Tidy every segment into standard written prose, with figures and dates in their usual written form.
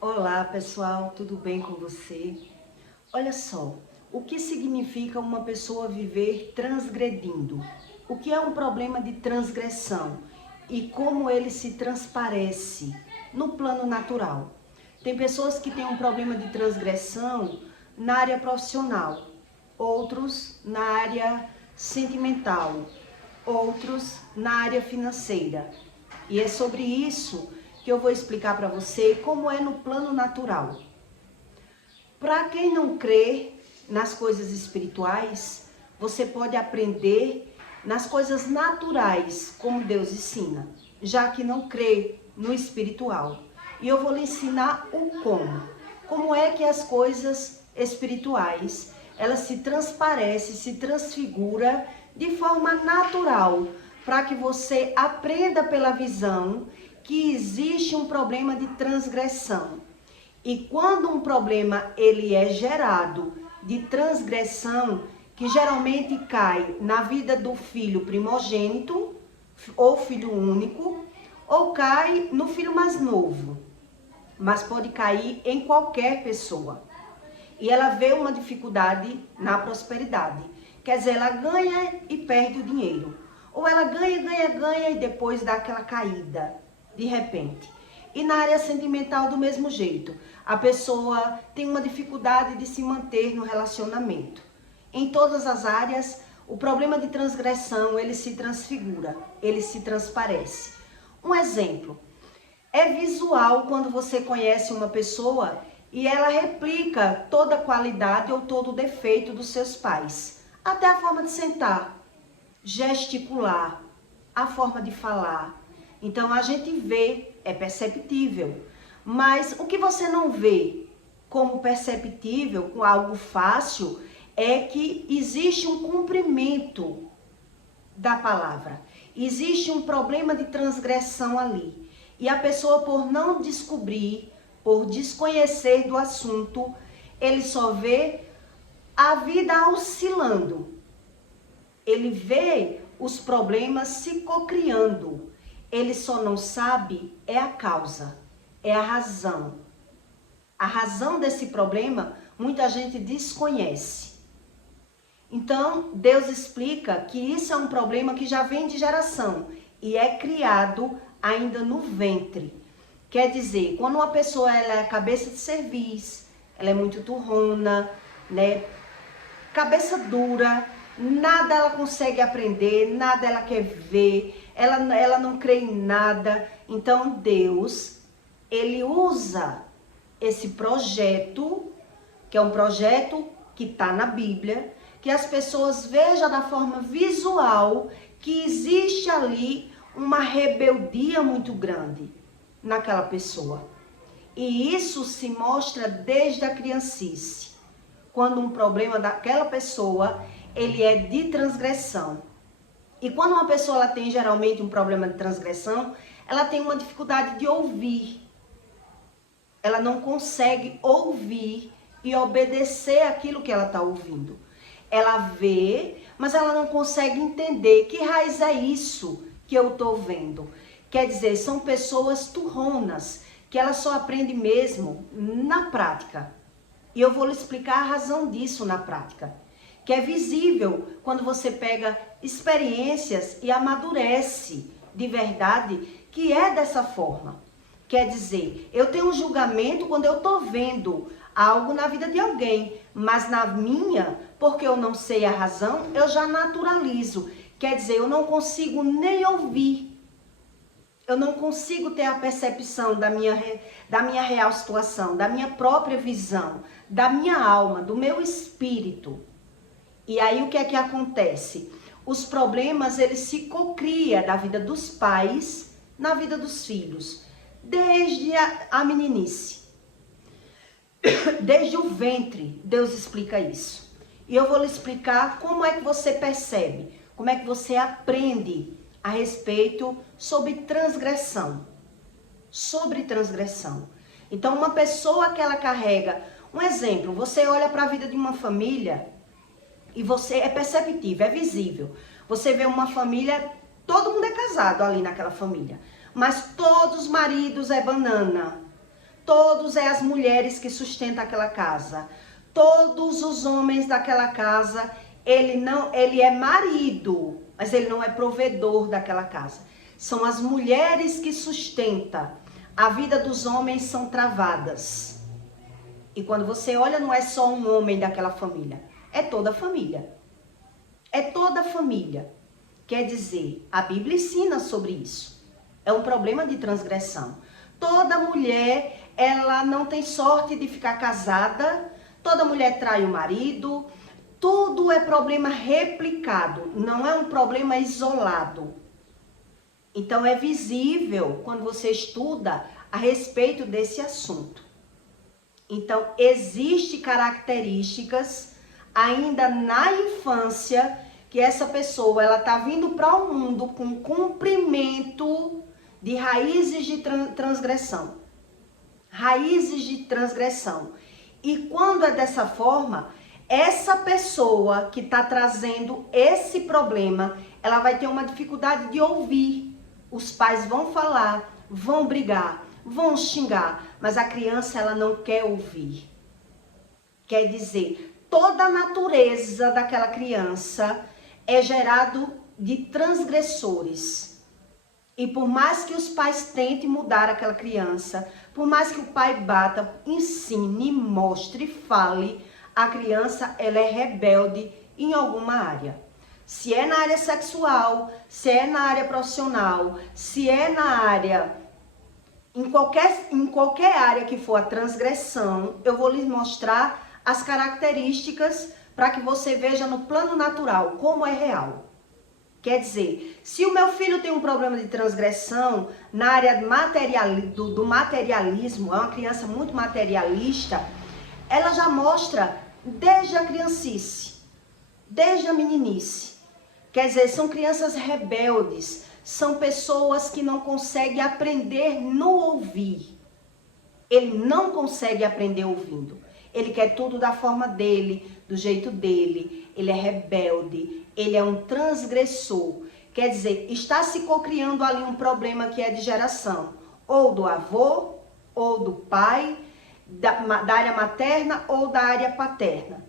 Olá pessoal, tudo bem com você? Olha só, o que significa uma pessoa viver transgredindo? O que é um problema de transgressão e como ele se transparece no plano natural? Tem pessoas que têm um problema de transgressão na área profissional, outros na área sentimental, outros na área financeira. E é sobre isso que eu vou explicar para você como é no plano natural. Para quem não crê nas coisas espirituais, você pode aprender nas coisas naturais, como Deus ensina, já que não crê no espiritual. E eu vou lhe ensinar o como. Como é que as coisas espirituais, elas se transparecem, se transfigura de forma natural, para que você aprenda pela visão que existe um problema de transgressão. E quando um problema ele é gerado de transgressão, que geralmente cai na vida do filho primogênito, ou filho único, ou cai no filho mais novo, mas pode cair em qualquer pessoa. E ela vê uma dificuldade na prosperidade. Quer dizer, ela ganha e perde o dinheiro. Ou ela ganha e depois dá aquela caída, de repente. E na área sentimental do mesmo jeito. A pessoa tem uma dificuldade de se manter no relacionamento. Em todas as áreas, o problema de transgressão, ele se transfigura, ele se transparece. Um exemplo, é visual quando você conhece uma pessoa e ela replica toda a qualidade ou todo o defeito dos seus pais. Até a forma de sentar, gesticular, a forma de falar. Então a gente vê, é perceptível. Mas o que você não vê como perceptível, com algo fácil, é que existe um cumprimento da palavra. Existe um problema de transgressão ali. E a pessoa, por não descobrir, por desconhecer do assunto, ele só vê a vida oscilando. Ele vê os problemas se cocriando. Ele só não sabe é a causa, é a razão. A razão desse problema, muita gente desconhece. Então, Deus explica que isso é um problema que já vem de geração e é criado ainda no ventre. Quer dizer, quando uma pessoa ela é cabeça de cerviz, ela é muito turrona, né? Cabeça dura, nada ela consegue aprender, nada ela quer ver, ela não crê em nada. Então Deus, ele usa esse projeto, que é um projeto que está na Bíblia, que as pessoas vejam da forma visual que existe ali uma rebeldia muito grande naquela pessoa. E isso se mostra desde a criancice, quando um problema daquela pessoa, ele é de transgressão. E quando uma pessoa ela tem geralmente um problema de transgressão, ela tem uma dificuldade de ouvir. Ela não consegue ouvir e obedecer aquilo que ela está ouvindo. Ela vê, mas ela não consegue entender que raiz é isso que eu estou vendo. Quer dizer, são pessoas turronas, que elas só aprendem mesmo na prática. E eu vou lhe explicar a razão disso na prática. Que é visível quando você pega experiências e amadurece de verdade, que é dessa forma. Quer dizer, eu tenho um julgamento quando eu estou vendo algo na vida de alguém, mas na minha, porque eu não sei a razão, eu já naturalizo. Quer dizer, eu não consigo nem ouvir. Eu não consigo ter a percepção da minha real situação, da minha própria visão, da minha alma, do meu espírito. E aí o que é que acontece? Os problemas, eles se cocriam da vida dos pais na vida dos filhos, desde a meninice. Desde o ventre, Deus explica isso. E eu vou lhe explicar como é que você percebe, como é que você aprende a respeito sobre transgressão. Sobre transgressão. Então, uma pessoa que ela carrega, um exemplo, você olha para a vida de uma família e você é perceptível, é visível. Você vê uma família, todo mundo é casado ali naquela família, mas todos os maridos é banana. todos é as mulheres que sustentam aquela casa. Todos os homens daquela casa, ele é marido, mas ele não é provedor daquela casa. São as mulheres que sustentam. A vida dos homens são travadas. E quando você olha, não é só um homem daquela família, é toda a família. É toda a família. Quer dizer, a Bíblia ensina sobre isso. É um problema de transgressão. Toda mulher, ela não tem sorte de ficar casada. Toda mulher trai o marido. Tudo é problema replicado, não é um problema isolado. Então é visível quando você estuda a respeito desse assunto. Então existem características ainda na infância que essa pessoa ela está vindo para o mundo com cumprimento de raízes de transgressão. Raízes de transgressão. E quando é dessa forma, essa pessoa que está trazendo esse problema, ela vai ter uma dificuldade de ouvir. Os pais vão falar, vão brigar, vão xingar, mas a criança ela não quer ouvir. Quer dizer, toda a natureza daquela criança é gerado de transgressores. E por mais que os pais tentem mudar aquela criança, por mais que o pai bata, ensine, mostre, fale, a criança ela é rebelde em alguma área. Se é na área sexual, se é na área profissional, se é na área, em qualquer área que for a transgressão, eu vou lhes mostrar as características para que você veja no plano natural como é real. Quer dizer, se o meu filho tem um problema de transgressão na área do materialismo, é uma criança muito materialista, ela já mostra desde a criancice, desde a meninice. Quer dizer, são crianças rebeldes, são pessoas que não conseguem aprender no ouvir. Ele não consegue aprender ouvindo. Ele quer tudo da forma dele, do jeito dele. Ele é rebelde, ele é um transgressor. Quer dizer, está se cocriando ali um problema que é de geração. Ou do avô, ou do pai, da área materna ou da área paterna.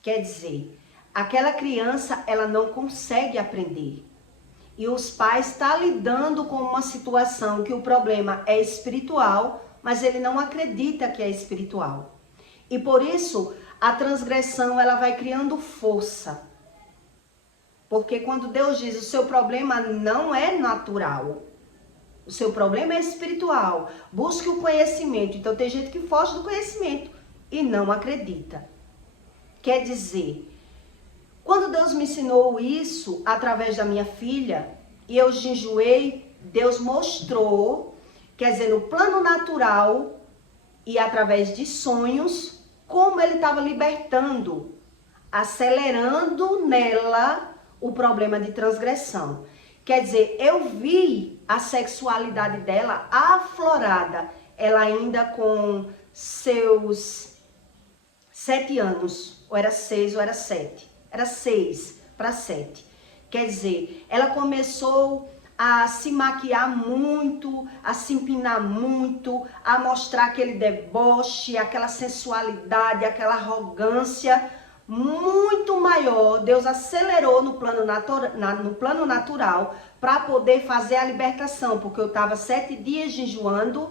Quer dizer, aquela criança, ela não consegue aprender. E os pais estão lidando com uma situação que o problema é espiritual, mas ele não acredita que é espiritual. E por isso, a transgressão, ela vai criando força. Porque quando Deus diz, o seu problema não é natural, o seu problema é espiritual, busque o conhecimento. Então tem gente que foge do conhecimento e não acredita. Quer dizer, quando Deus me ensinou isso através da minha filha, e eu jejuei, Deus mostrou, quer dizer, no plano natural e através de sonhos, como ele estava libertando, acelerando nela o problema de transgressão. Quer dizer, eu vi a sexualidade dela aflorada, ela ainda com seus 7 anos, ou era 6 ou era 7, era 6 para 7. Quer dizer, ela começou a se maquiar muito, a se empinar muito, a mostrar aquele deboche, aquela sensualidade, aquela arrogância muito maior. Deus acelerou no plano natural para poder fazer a libertação, porque eu estava 7 dias jejuando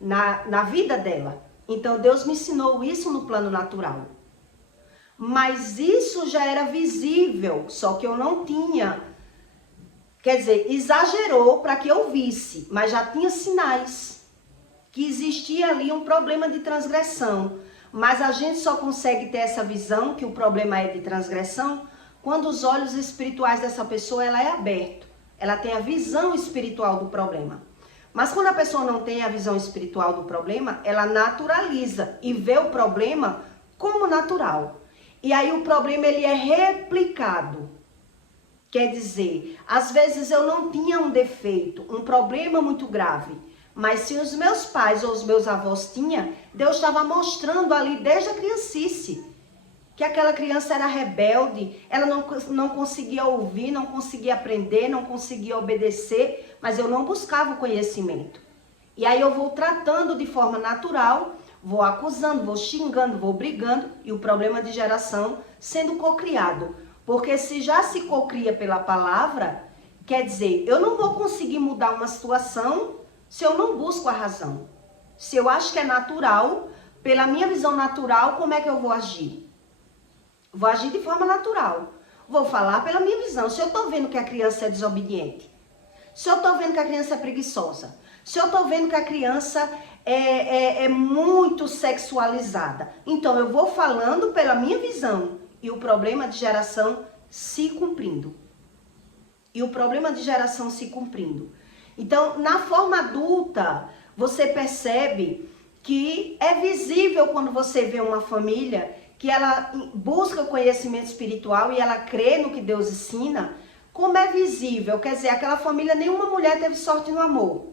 na vida dela. Então Deus me ensinou isso no plano natural. Mas isso já era visível, só que eu não tinha. Quer dizer, exagerou para que eu visse, mas já tinha sinais que existia ali um problema de transgressão. Mas a gente só consegue ter essa visão que o problema é de transgressão quando os olhos espirituais dessa pessoa ela é aberto. Ela tem a visão espiritual do problema. Mas quando a pessoa não tem a visão espiritual do problema, ela naturaliza e vê o problema como natural. E aí o problema ele é replicado. Quer dizer, às vezes eu não tinha um defeito, um problema muito grave. Mas se os meus pais ou os meus avós tinham, Deus estava mostrando ali desde a criancice que aquela criança era rebelde, ela não conseguia ouvir, não conseguia aprender, não conseguia obedecer, mas eu não buscava o conhecimento. E aí eu vou tratando de forma natural, vou acusando, vou xingando, vou brigando, e o problema de geração sendo cocriado. Porque se já se cocria pela palavra, quer dizer, eu não vou conseguir mudar uma situação se eu não busco a razão. Se eu acho que é natural, pela minha visão natural, como é que eu vou agir? Vou agir de forma natural. Vou falar pela minha visão. Se eu estou vendo que a criança é desobediente, se eu estou vendo que a criança é preguiçosa, se eu estou vendo que a criança é muito sexualizada, então eu vou falando pela minha visão e o problema de geração se cumprindo. E o problema de geração se cumprindo. Então, na forma adulta, você percebe que é visível quando você vê uma família que ela busca conhecimento espiritual e ela crê no que Deus ensina, como é visível. Quer dizer, aquela família, nenhuma mulher teve sorte no amor.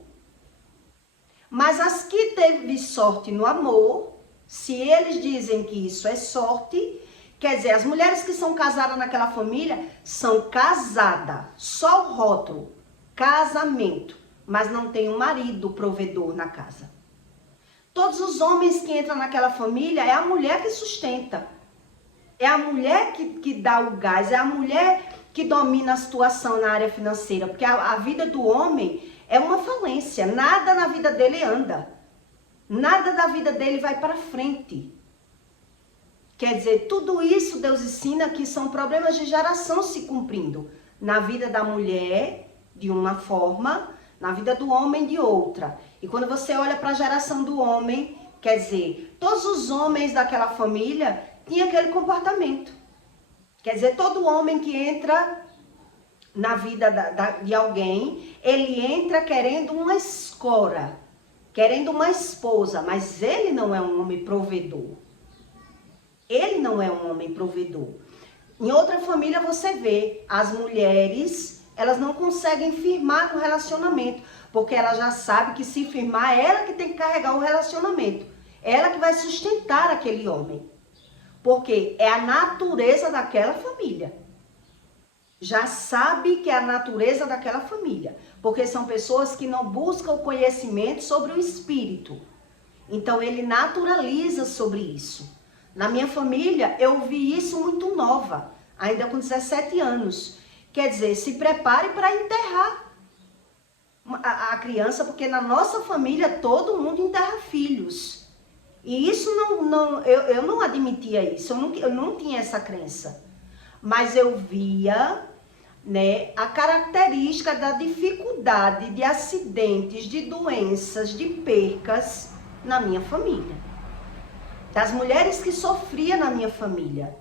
Mas as que teve sorte no amor, se eles dizem que isso é sorte, quer dizer, as mulheres que são casadas naquela família são casadas, só o rótulo, casamento, mas não tem um marido provedor na casa. Todos os homens que entram naquela família é a mulher que sustenta, é a mulher que dá o gás, é a mulher que domina a situação na área financeira, porque a vida do homem é uma falência, nada na vida dele anda, nada da vida dele vai para frente. Quer dizer, tudo isso Deus ensina que são problemas de geração se cumprindo. Na vida da mulher, de uma forma, na vida do homem, de outra. E quando você olha para a geração do homem, quer dizer, todos os homens daquela família tinham aquele comportamento. Quer dizer, todo homem que entra na vida de alguém, ele entra querendo uma escora, querendo uma esposa, mas ele não é um homem provedor. Ele não é um homem provedor. Em outra família você vê, as mulheres, elas não conseguem firmar no relacionamento, porque ela já sabe que se firmar, é ela que tem que carregar o relacionamento. Ela que vai sustentar aquele homem. Porque é a natureza daquela família. Já sabe que é a natureza daquela família. Porque são pessoas que não buscam o conhecimento sobre o espírito. Então ele naturaliza sobre isso. Na minha família, eu vi isso muito nova, ainda com 17 anos. Quer dizer, se prepare para enterrar a criança, porque na nossa família todo mundo enterra filhos. E isso eu não admitia isso, eu não tinha essa crença. Mas eu via, né, a característica da dificuldade de acidentes, de doenças, de percas na minha família. Das mulheres que sofriam na minha família.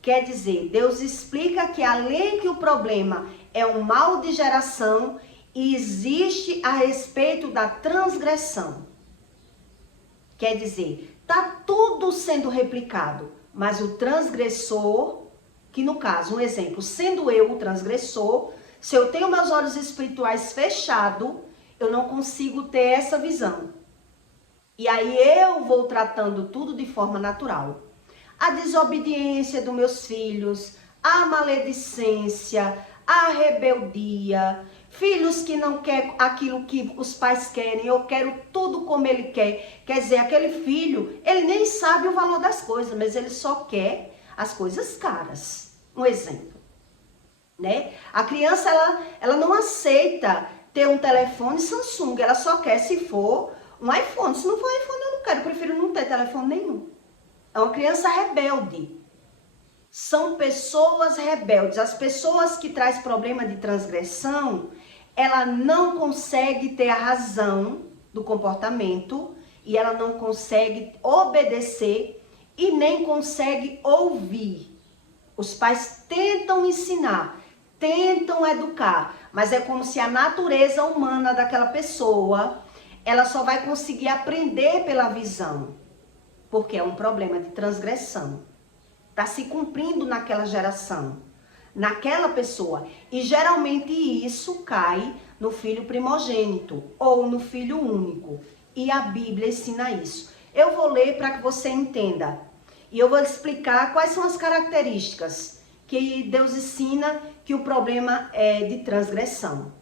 Quer dizer, Deus explica que além que o problema é um mal de geração, existe a respeito da transgressão. Quer dizer, tá tudo sendo replicado, mas o transgressor, que no caso, um exemplo, sendo eu o transgressor, se eu tenho meus olhos espirituais fechados, eu não consigo ter essa visão. E aí eu vou tratando tudo de forma natural. A desobediência dos meus filhos, a maledicência, a rebeldia, filhos que não querem aquilo que os pais querem, eu quero tudo como ele quer. Quer dizer, aquele filho, ele nem sabe o valor das coisas, mas ele só quer as coisas caras. Um exemplo, né? A criança, ela não aceita ter um telefone Samsung, ela só quer se for um iPhone. Se não for iPhone, eu não quero, eu prefiro não ter telefone nenhum. É uma criança rebelde. São pessoas rebeldes. As pessoas que trazem problema de transgressão, ela não consegue ter a razão do comportamento e ela não consegue obedecer e nem consegue ouvir. Os pais tentam ensinar, tentam educar, mas é como se a natureza humana daquela pessoa, ela só vai conseguir aprender pela visão, porque é um problema de transgressão. Está se cumprindo naquela geração, naquela pessoa. E geralmente isso cai no filho primogênito ou no filho único. E a Bíblia ensina isso. Eu vou ler para que você entenda. E eu vou explicar quais são as características que Deus ensina que o problema é de transgressão.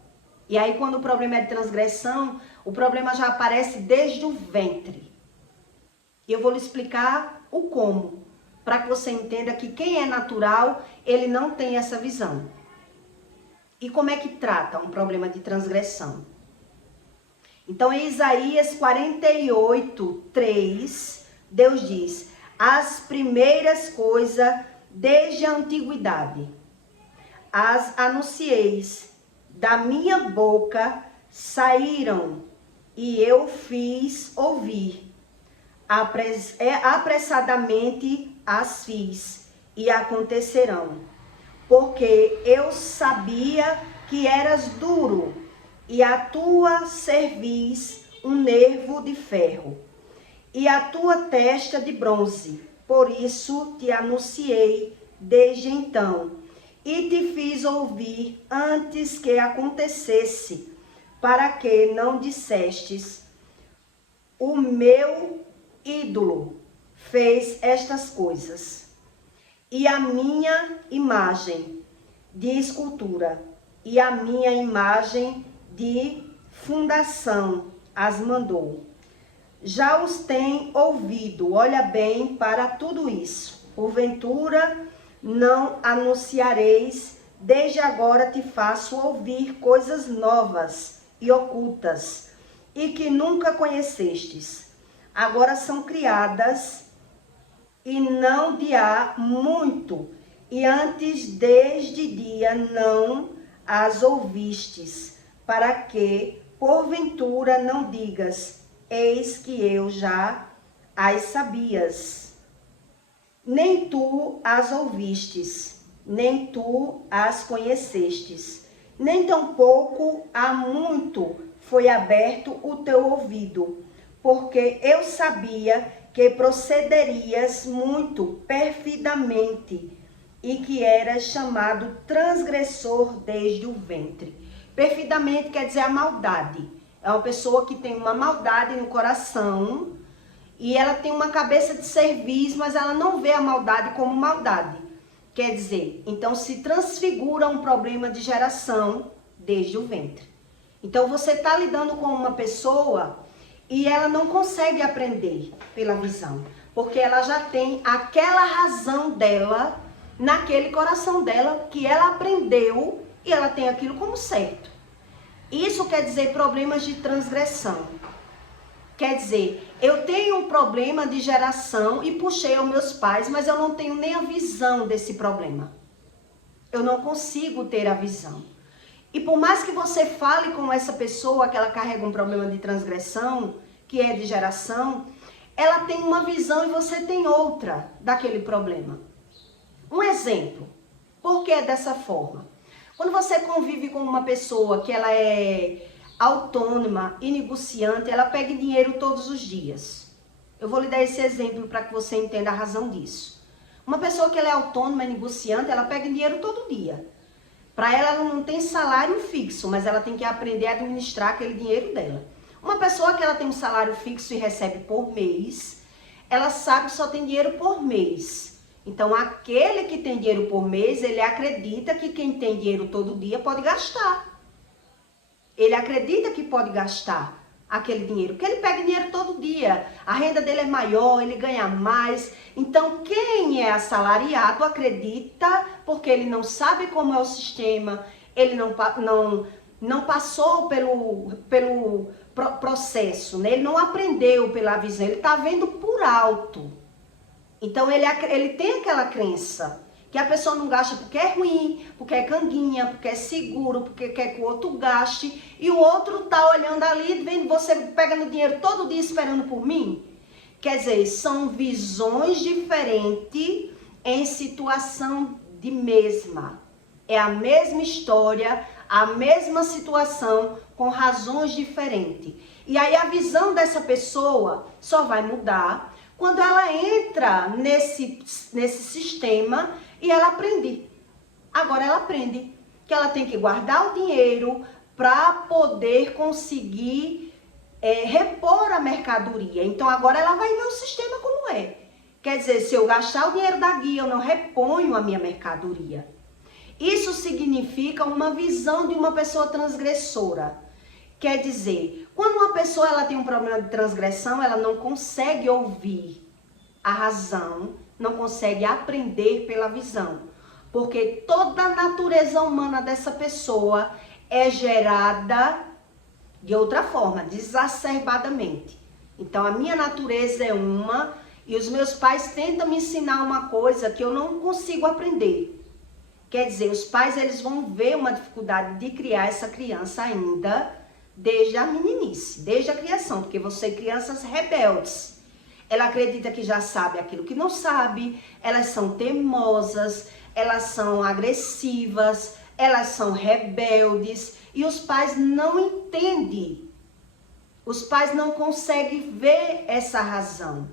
E aí, quando o problema é de transgressão, O problema já aparece desde o ventre. E eu vou lhe explicar o como, para que você entenda que quem é natural, ele não tem essa visão. E como é que trata um problema de transgressão? Então, em Isaías 48, 3, Deus diz: as primeiras coisas desde a antiguidade, as anuncieis, da minha boca saíram, e eu fiz ouvir. Apressadamente as fiz, e acontecerão. Porque eu sabia que eras duro, e a tua cerviz um nervo de ferro, e a tua testa de bronze. Por isso te anunciei desde então, e te fiz ouvir antes que acontecesse, para que não dissestes: o meu ídolo fez estas coisas, e a minha imagem de escultura, e a minha imagem de fundação as mandou. Já os tem ouvido, olha bem para tudo isso. Porventura não anunciareis, desde agora te faço ouvir coisas novas e ocultas, e que nunca conhecestes. Agora são criadas, e não de há muito, e antes desde dia não as ouvistes, para que, porventura, não digas: eis que eu já as sabias. Nem tu as ouvistes, nem tu as conhecestes, nem tampouco há muito foi aberto o teu ouvido, porque eu sabia que procederias muito perfidamente, e que eras chamado transgressor desde o ventre. Perfidamente quer dizer a maldade. É uma pessoa que tem uma maldade no coração, e ela tem uma cabeça de cerviz, mas ela não vê a maldade como maldade. Quer dizer, então se transfigura um problema de geração desde o ventre. Então você está lidando com uma pessoa e ela não consegue aprender pela visão, porque ela já tem aquela razão dela, naquele coração dela, que ela aprendeu e ela tem aquilo como certo. Isso quer dizer problemas de transgressão. Quer dizer, eu tenho um problema de geração e puxei aos meus pais, mas eu não tenho nem a visão desse problema. Eu não consigo ter a visão. E por mais que você fale com essa pessoa que ela carrega um problema de transgressão, que é de geração, ela tem uma visão e você tem outra daquele problema. Um exemplo, por que dessa forma? Quando você convive com uma pessoa que ela é autônoma e negociante, ela pega dinheiro todos os dias. Eu vou lhe dar esse exemplo para que você entenda a razão disso. Uma pessoa que ela é autônoma e negociante, ela pega dinheiro todo dia. Para ela não tem salário fixo, mas ela tem que aprender a administrar aquele dinheiro dela. Uma pessoa que ela tem um salário fixo e recebe por mês, ela sabe que só tem dinheiro por mês. Então, aquele que tem dinheiro por mês, ele acredita que quem tem dinheiro todo dia pode gastar. Ele acredita que pode gastar aquele dinheiro, porque ele pega dinheiro todo dia. A renda dele é maior, ele ganha mais. Então, quem é assalariado acredita, porque ele não sabe como é o sistema, ele não passou pelo processo, né? Ele não aprendeu pela visão, ele está vendo por alto. Então, ele tem aquela crença que a pessoa não gasta porque é ruim, porque é canguinha, porque é seguro, porque quer que o outro gaste, e o outro tá olhando ali, vendo você pegando dinheiro todo dia esperando por mim. Quer dizer, são visões diferentes em situação de mesma. É a mesma história, a mesma situação, com razões diferentes. E aí a visão dessa pessoa só vai mudar quando ela entra nesse sistema e ela aprende. Agora ela aprende que ela tem que guardar o dinheiro para poder conseguir repor a mercadoria. Então agora ela vai ver o sistema como é. Quer dizer, se eu gastar o dinheiro da guia, eu não reponho a minha mercadoria. Isso significa uma visão de uma pessoa transgressora. Quer dizer, Quando uma pessoa ela tem um problema de transgressão, ela não consegue ouvir a razão, não consegue aprender pela visão. Porque toda a natureza humana dessa pessoa é gerada de outra forma, desacerbadamente. Então a minha natureza é uma e os meus pais tentam me ensinar uma coisa que eu não consigo aprender. Quer dizer, os pais eles vão ver uma dificuldade de criar essa criança ainda desde a meninice, desde a criação, porque você crianças rebeldes. Ela acredita que já sabe aquilo que não sabe, elas são teimosas, elas são agressivas, elas são rebeldes e os pais não entendem. Os pais não conseguem ver essa razão,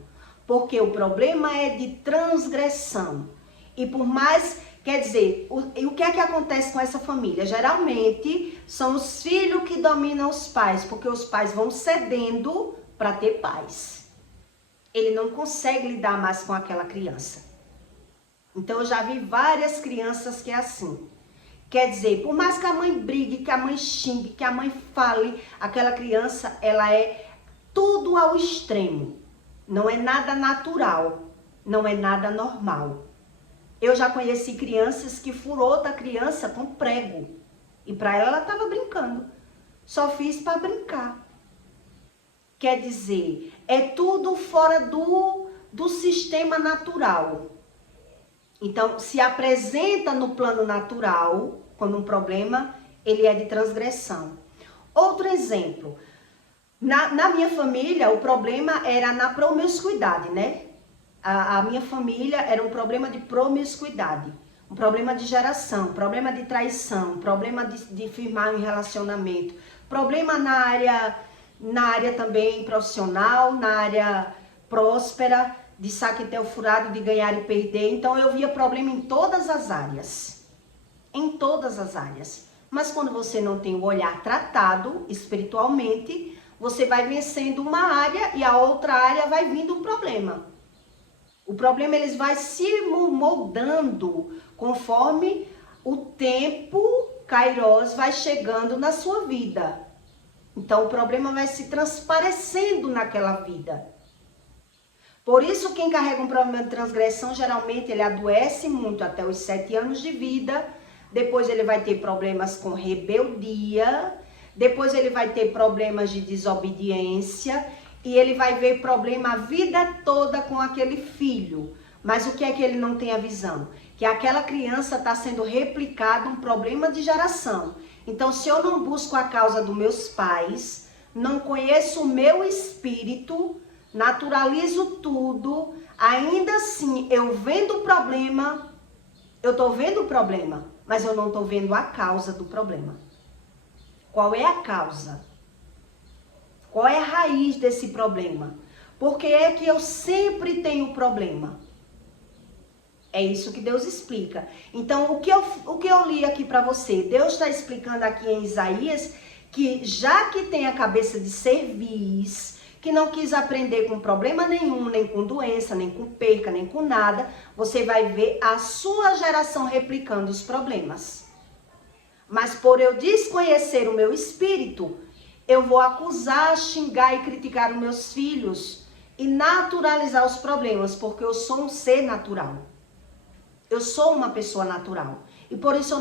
porque o problema é de transgressão. E por mais, quer dizer, o que é que acontece com essa família? Geralmente são os filhos que dominam os pais, porque os pais vão cedendo para ter paz. Ele não consegue lidar mais com aquela criança. Então eu já vi várias crianças que é assim. Quer dizer, por mais que a mãe brigue, que a mãe xingue, que a mãe fale, aquela criança, ela é tudo ao extremo. Não é nada natural, não é nada normal. Eu já conheci crianças que furou da criança com prego. E para ela estava brincando. Só fiz para brincar. Quer dizer, é tudo fora do sistema natural. Então, se apresenta no plano natural, quando um problema, ele é de transgressão. Outro exemplo, na minha família, o problema era na promiscuidade, né? A minha família era um problema de promiscuidade, um problema de geração, problema de traição, problema de firmar um relacionamento, problema na área também profissional, na área próspera, de saquetel furado, de ganhar e perder. Então eu via problema em todas as áreas. Em todas as áreas. Mas quando você não tem o olhar tratado espiritualmente, você vai vencendo uma área e a outra área vai vindo um problema. O problema ele vai se moldando conforme o tempo Kairos vai chegando na sua vida. Então o problema vai se transparecendo naquela vida. Por isso, quem carrega um problema de transgressão, geralmente ele adoece muito até os 7 anos de vida. Depois ele vai ter problemas com rebeldia. Depois ele vai ter problemas de desobediência. E ele vai ver problema a vida toda com aquele filho. Mas o que é que ele não tem a visão? Que aquela criança está sendo replicado um problema de geração. Então, se eu não busco a causa dos meus pais, não conheço o meu espírito, naturalizo tudo, ainda assim eu vendo o problema, eu estou vendo o problema, mas eu não estou vendo a causa do problema. Qual é a causa? Qual é a raiz desse problema? Por que é que eu sempre tenho problema? É isso que Deus explica. Então, o que eu li aqui para você? Deus está explicando aqui em Isaías que já que tem a cabeça de cerviz, que não quis aprender com problema nenhum, nem com doença, nem com perca, nem com nada, você vai ver a sua geração replicando os problemas. Mas por eu desconhecer o meu espírito, eu vou acusar, xingar e criticar os meus filhos e naturalizar os problemas, porque eu sou um ser natural. Eu sou uma pessoa natural. E por isso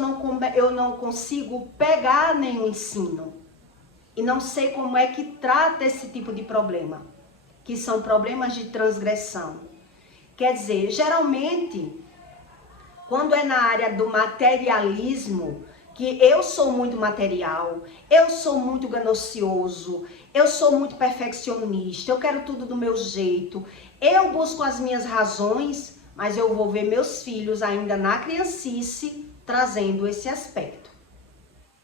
eu não consigo pegar nenhum ensino. E não sei como é que trata esse tipo de problema, que são problemas de transgressão. Quer dizer, geralmente, quando é na área do materialismo, que eu sou muito material, eu sou muito ganancioso, eu sou muito perfeccionista, eu quero tudo do meu jeito, eu busco as minhas razões, mas eu vou ver meus filhos ainda na criancice trazendo esse aspecto.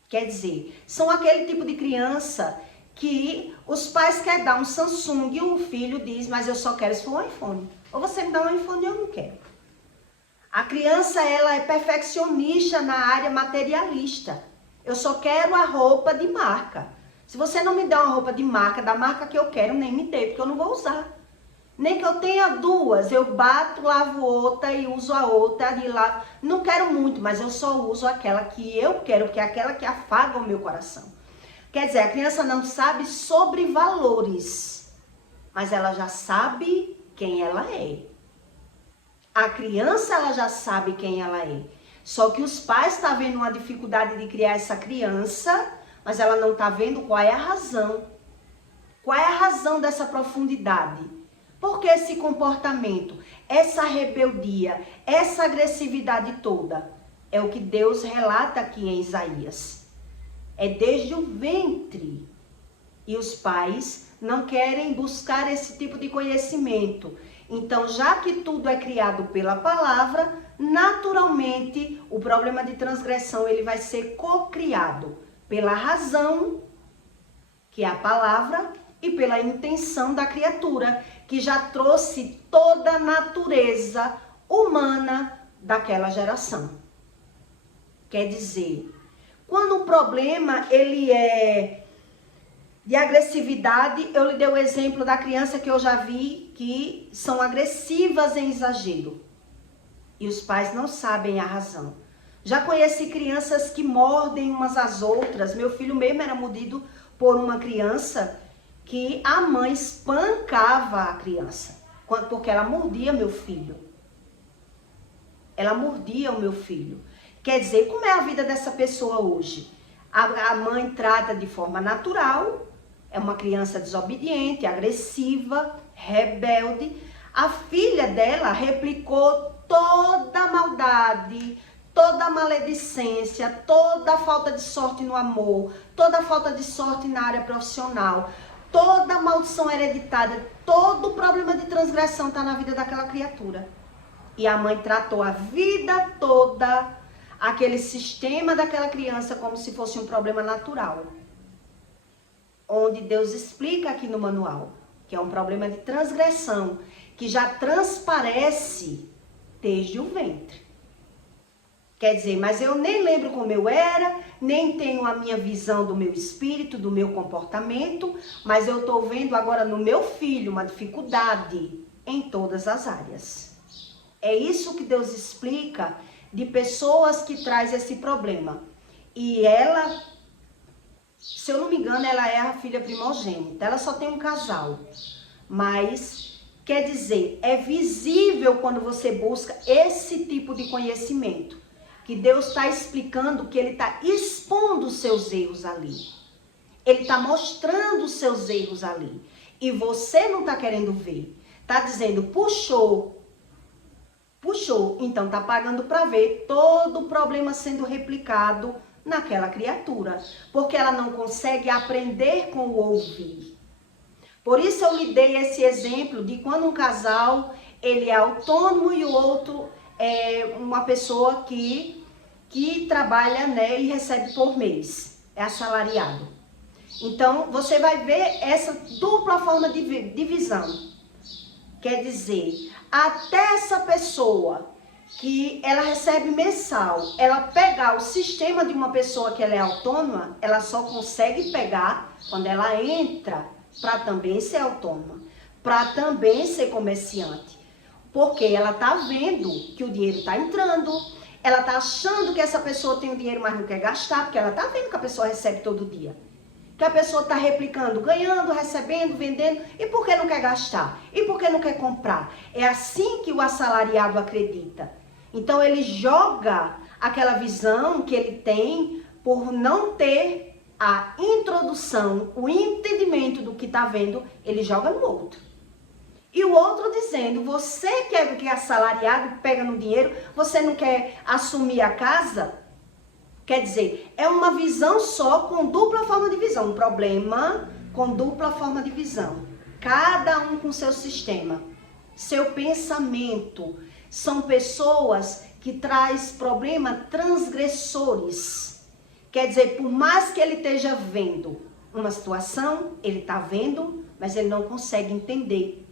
Quer dizer, são aquele tipo de criança que os pais querem dar um Samsung e o filho diz, mas eu só quero se for um iPhone. Ou você me dá um iPhone e eu não quero. A criança, ela é perfeccionista na área materialista. Eu só quero a roupa de marca. Se você não me dá uma roupa de marca, da marca que eu quero, nem me dê, porque eu não vou usar. Nem que eu tenha duas, eu bato, lavo outra e uso a outra de lá. Não quero muito, mas eu só uso aquela que eu quero, porque é aquela que afaga o meu coração. Quer dizer, a criança não sabe sobre valores, mas ela já sabe quem ela é. A criança, ela já sabe quem ela é. Só que os pais estão vendo uma dificuldade de criar essa criança, mas ela não está vendo qual é a razão. Qual é a razão dessa profundidade? Por que esse comportamento, essa rebeldia, essa agressividade toda? É o que Deus relata aqui em Isaías. É desde o ventre. E os pais não querem buscar esse tipo de conhecimento. Então, já que tudo é criado pela palavra, naturalmente o problema de transgressão ele vai ser cocriado pela razão, que é a palavra, e pela intenção da criatura, que já trouxe toda a natureza humana daquela geração. Quer dizer, quando o problema ele é de agressividade, eu lhe dei o exemplo da criança que eu já vi que são agressivas em exagero. E os pais não sabem a razão. Já conheci crianças que mordem umas às outras. Meu filho mesmo era mordido por uma criança que a mãe espancava a criança, porque ela mordia meu filho. Ela mordia o meu filho. Quer dizer, como é a vida dessa pessoa hoje? A mãe trata de forma natural, é uma criança desobediente, agressiva, rebelde. A filha dela replicou toda a maldade, toda a maledicência, toda a falta de sorte no amor, toda a falta de sorte na área profissional, toda a maldição hereditária, todo o problema de transgressão está na vida daquela criatura. E a mãe tratou a vida toda aquele sistema daquela criança como se fosse um problema natural. Onde Deus explica aqui no manual, que é um problema de transgressão, que já transparece desde o ventre. Quer dizer, mas eu nem lembro como eu era, nem tenho a minha visão do meu espírito, do meu comportamento, mas eu estou vendo agora no meu filho uma dificuldade em todas as áreas. É isso que Deus explica de pessoas que trazem esse problema. E ela, se eu não me engano, ela é a filha primogênita. Ela só tem um casal. Mas, quer dizer, é visível quando você busca esse tipo de conhecimento. Que Deus está explicando, que Ele está expondo os seus erros ali. Ele está mostrando os seus erros ali. E você não está querendo ver. Está dizendo, puxou, então está pagando para ver todo o problema sendo replicado naquela criatura. Porque ela não consegue aprender com o ouvir. Por isso eu lhe dei esse exemplo de quando um casal, ele é autônomo e o outro é uma pessoa que trabalha, né, e recebe por mês, é assalariado. Então, você vai ver essa dupla forma de visão. Quer dizer, até essa pessoa que ela recebe mensal, ela pegar o sistema de uma pessoa que ela é autônoma, ela só consegue pegar quando ela entra para também ser autônoma, para também ser comerciante. Porque ela está vendo que o dinheiro está entrando, ela está achando que essa pessoa tem o dinheiro, mas não quer gastar, porque ela está vendo que a pessoa recebe todo dia. Que a pessoa está replicando, ganhando, recebendo, vendendo. E por que não quer gastar? E por que não quer comprar? É assim que o assalariado acredita. Então ele joga aquela visão que ele tem por não ter a introdução, o entendimento do que está vendo, ele joga no outro. E o outro dizendo, você que é assalariado, pega no dinheiro, você não quer assumir a casa? Quer dizer, é uma visão só com dupla forma de visão. Um problema com dupla forma de visão. Cada um com seu sistema, seu pensamento. São pessoas que trazem problema transgressores. Quer dizer, por mais que ele esteja vendo uma situação, ele está vendo, mas ele não consegue entender.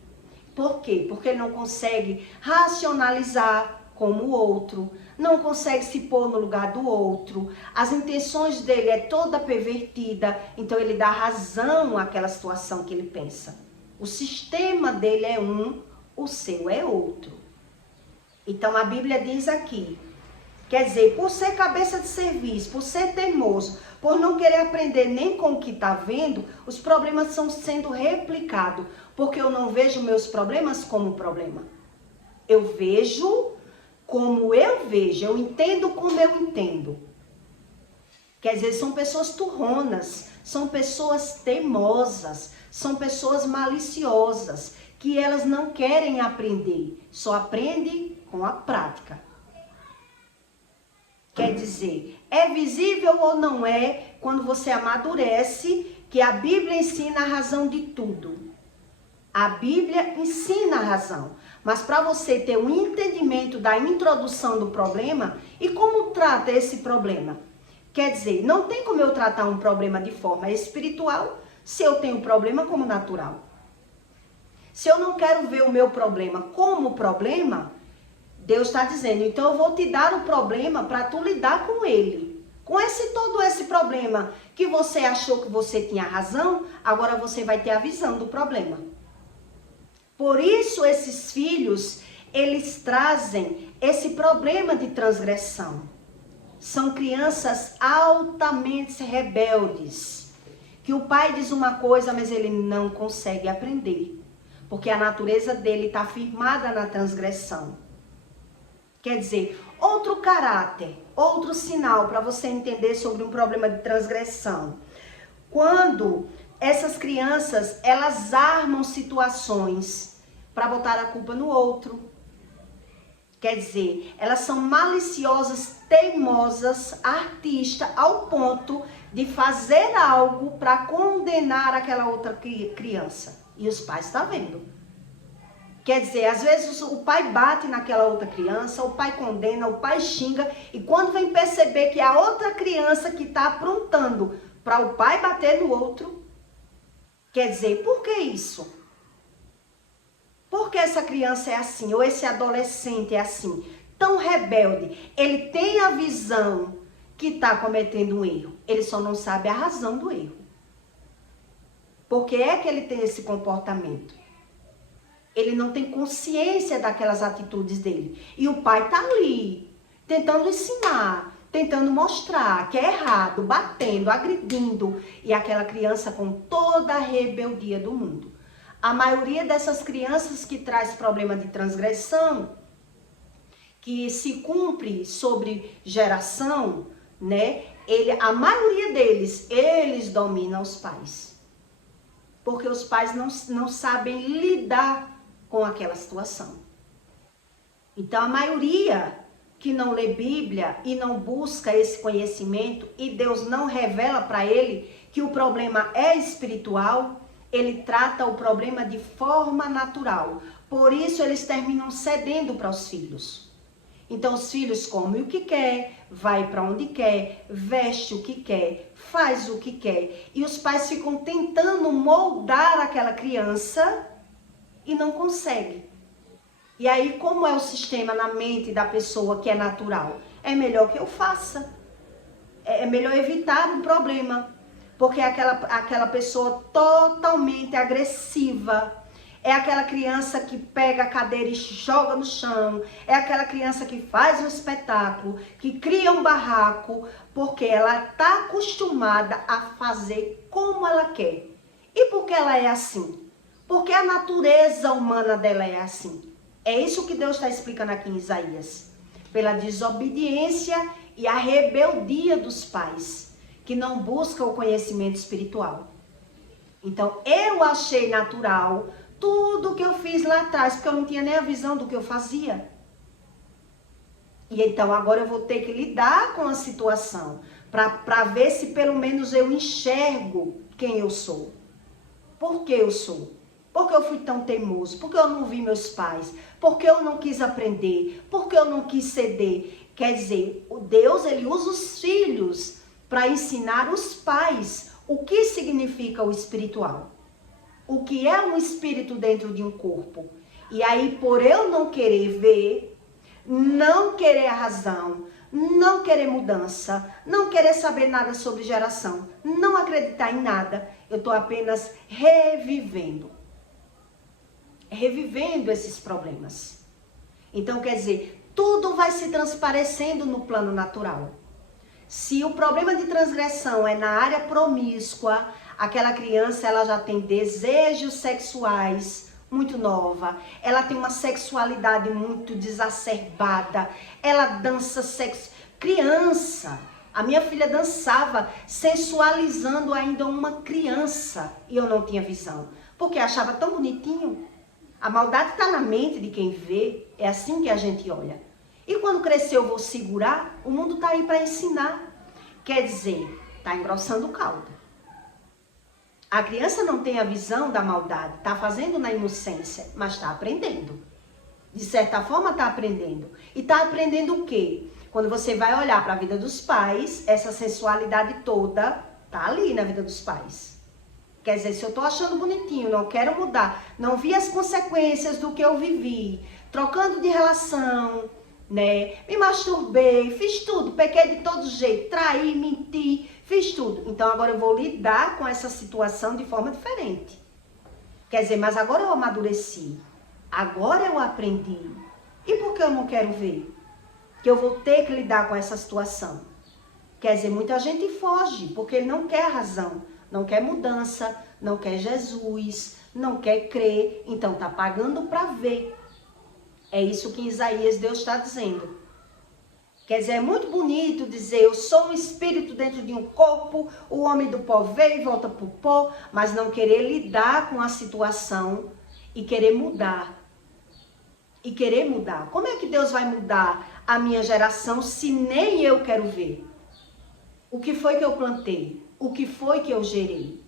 Por quê? Porque ele não consegue racionalizar como o outro, não consegue se pôr no lugar do outro, as intenções dele é toda pervertida, então ele dá razão àquela situação que ele pensa. O sistema dele é um, o seu é outro. Então a Bíblia diz aqui Quer dizer, por ser cabeça de serviço, por ser teimoso, por não querer aprender nem com o que está vendo, os problemas estão sendo replicados. Porque eu não vejo meus problemas como problema. Eu vejo como eu vejo, eu entendo como eu entendo. Quer dizer, são pessoas turronas, são pessoas teimosas, são pessoas maliciosas, que elas não querem aprender, só aprendem com a prática. Quer dizer, é visível ou não é quando você amadurece que a Bíblia ensina a razão de tudo. A Bíblia ensina a razão, mas para você ter um entendimento da introdução do problema e como trata esse problema. Quer dizer, não tem como eu tratar um problema de forma espiritual se eu tenho um problema como natural. Se eu não quero ver o meu problema como problema, Deus está dizendo, então eu vou te dar o problema para tu lidar com ele. Com todo esse problema que você achou que você tinha razão, agora você vai ter a visão do problema. Por isso esses filhos, eles trazem esse problema de transgressão. São crianças altamente rebeldes, que o pai diz uma coisa, mas ele não consegue aprender, porque a natureza dele está firmada na transgressão. Quer dizer, outro caráter, outro sinal para você entender sobre um problema de transgressão. Quando essas crianças, elas armam situações para botar a culpa no outro. Quer dizer, elas são maliciosas, teimosas, artistas, ao ponto de fazer algo para condenar aquela outra criança. E os pais estão vendo. Quer dizer, às vezes o pai bate naquela outra criança, o pai condena, o pai xinga, e quando vem perceber que é a outra criança que está aprontando para o pai bater no outro, quer dizer, por que isso? Por que essa criança é assim, ou esse adolescente é assim, tão rebelde? Ele tem a visão que está cometendo um erro, ele só não sabe a razão do erro. Por que é que ele tem esse comportamento? Ele não tem consciência daquelas atitudes dele. E o pai está ali, tentando ensinar, tentando mostrar que é errado, batendo, agredindo. E aquela criança com toda a rebeldia do mundo. A maioria dessas crianças que traz problema de transgressão, que se cumpre sobre geração, né? A maioria deles, eles dominam os pais. Porque os pais não sabem lidar com aquela situação. Então, a maioria que não lê Bíblia e não busca esse conhecimento e Deus não revela para ele que o problema é espiritual, ele trata o problema de forma natural. Por isso, eles terminam cedendo para os filhos. Então, os filhos comem o que quer, vai para onde quer, veste o que quer, faz o que quer. E os pais ficam tentando moldar aquela criança e não conseguem. E aí, como é o sistema na mente da pessoa que é natural? É melhor que eu faça. É melhor evitar um problema. Porque é aquela pessoa totalmente agressiva. É aquela criança que pega a cadeira e joga no chão. É aquela criança que faz um espetáculo, que cria um barraco, porque ela está acostumada a fazer como ela quer. E por que ela é assim? Porque a natureza humana dela é assim. É isso que Deus está explicando aqui em Isaías. Pela desobediência e a rebeldia dos pais, que não buscam o conhecimento espiritual. Então, eu achei natural tudo que eu fiz lá atrás, porque eu não tinha nem a visão do que eu fazia. E então, agora eu vou ter que lidar com a situação, para ver se pelo menos eu enxergo quem eu sou. Por que eu sou? Por que eu fui tão teimoso? Por que eu não vi meus pais? Por que eu não quis aprender? Por que eu não quis ceder? Quer dizer, o Deus, ele usa os filhos para ensinar os pais o que significa o espiritual. O que é um espírito dentro de um corpo. E aí, por eu não querer ver, não querer a razão, não querer mudança, não querer saber nada sobre geração, não acreditar em nada, eu estou apenas revivendo esses problemas. Então, quer dizer, tudo vai se transparecendo no plano natural. Se o problema de transgressão é na área promíscua, aquela criança ela já tem desejos sexuais muito nova, ela tem uma sexualidade muito desacerbada, ela dança sexo. Criança, a minha filha dançava sensualizando ainda uma criança e eu não tinha visão, porque achava tão bonitinho. A maldade está na mente de quem vê, é assim que a gente olha. E quando crescer eu vou segurar, o mundo está aí para ensinar. Quer dizer, está engrossando o caldo. A criança não tem a visão da maldade, está fazendo na inocência, mas está aprendendo. De certa forma está aprendendo. E está aprendendo o quê? Quando você vai olhar para a vida dos pais, essa sensualidade toda está ali na vida dos pais. Quer dizer, se eu estou achando bonitinho, não quero mudar, não vi as consequências do que eu vivi, trocando de relação, né? Me masturbei, fiz tudo, pequei de todo jeito, traí, menti, fiz tudo. Então agora eu vou lidar com essa situação de forma diferente. Quer dizer, mas agora eu amadureci, agora eu aprendi. E por que eu não quero ver? Que eu vou ter que lidar com essa situação. Quer dizer, muita gente foge, porque ele não quer razão, não quer mudança, não quer Jesus, não quer crer, então tá pagando para ver. É isso que em Isaías Deus está dizendo. Quer dizer, é muito bonito dizer, eu sou um espírito dentro de um corpo, o homem do pó veio e volta pro pó, mas não querer lidar com a situação e querer mudar. E querer mudar. Como é que Deus vai mudar a minha geração se nem eu quero ver? O que foi que eu plantei? O que foi que eu gerei?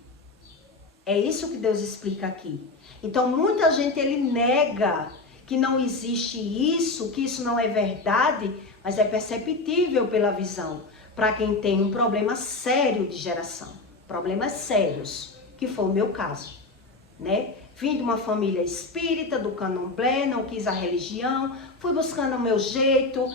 É isso que Deus explica aqui. Então, muita gente, ele nega que não existe isso, que isso não é verdade, mas é perceptível pela visão. Para quem tem um problema sério de geração. Problemas sérios, que foi o meu caso, né? Vim de uma família espírita, do candomblé, não quis a religião, fui buscando o meu jeito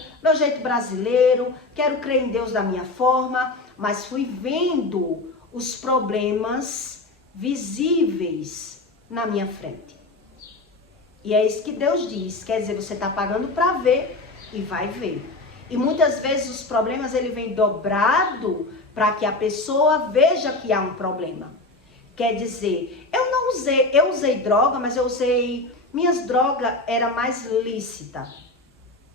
brasileiro, quero crer em Deus da minha forma, mas fui vendo os problemas visíveis na minha frente. E é isso que Deus diz, quer dizer, você está pagando para ver e vai ver. E muitas vezes os problemas ele vem dobrado para que a pessoa veja que há um problema. Quer dizer, eu usei droga, mas minhas drogas eram mais lícitas.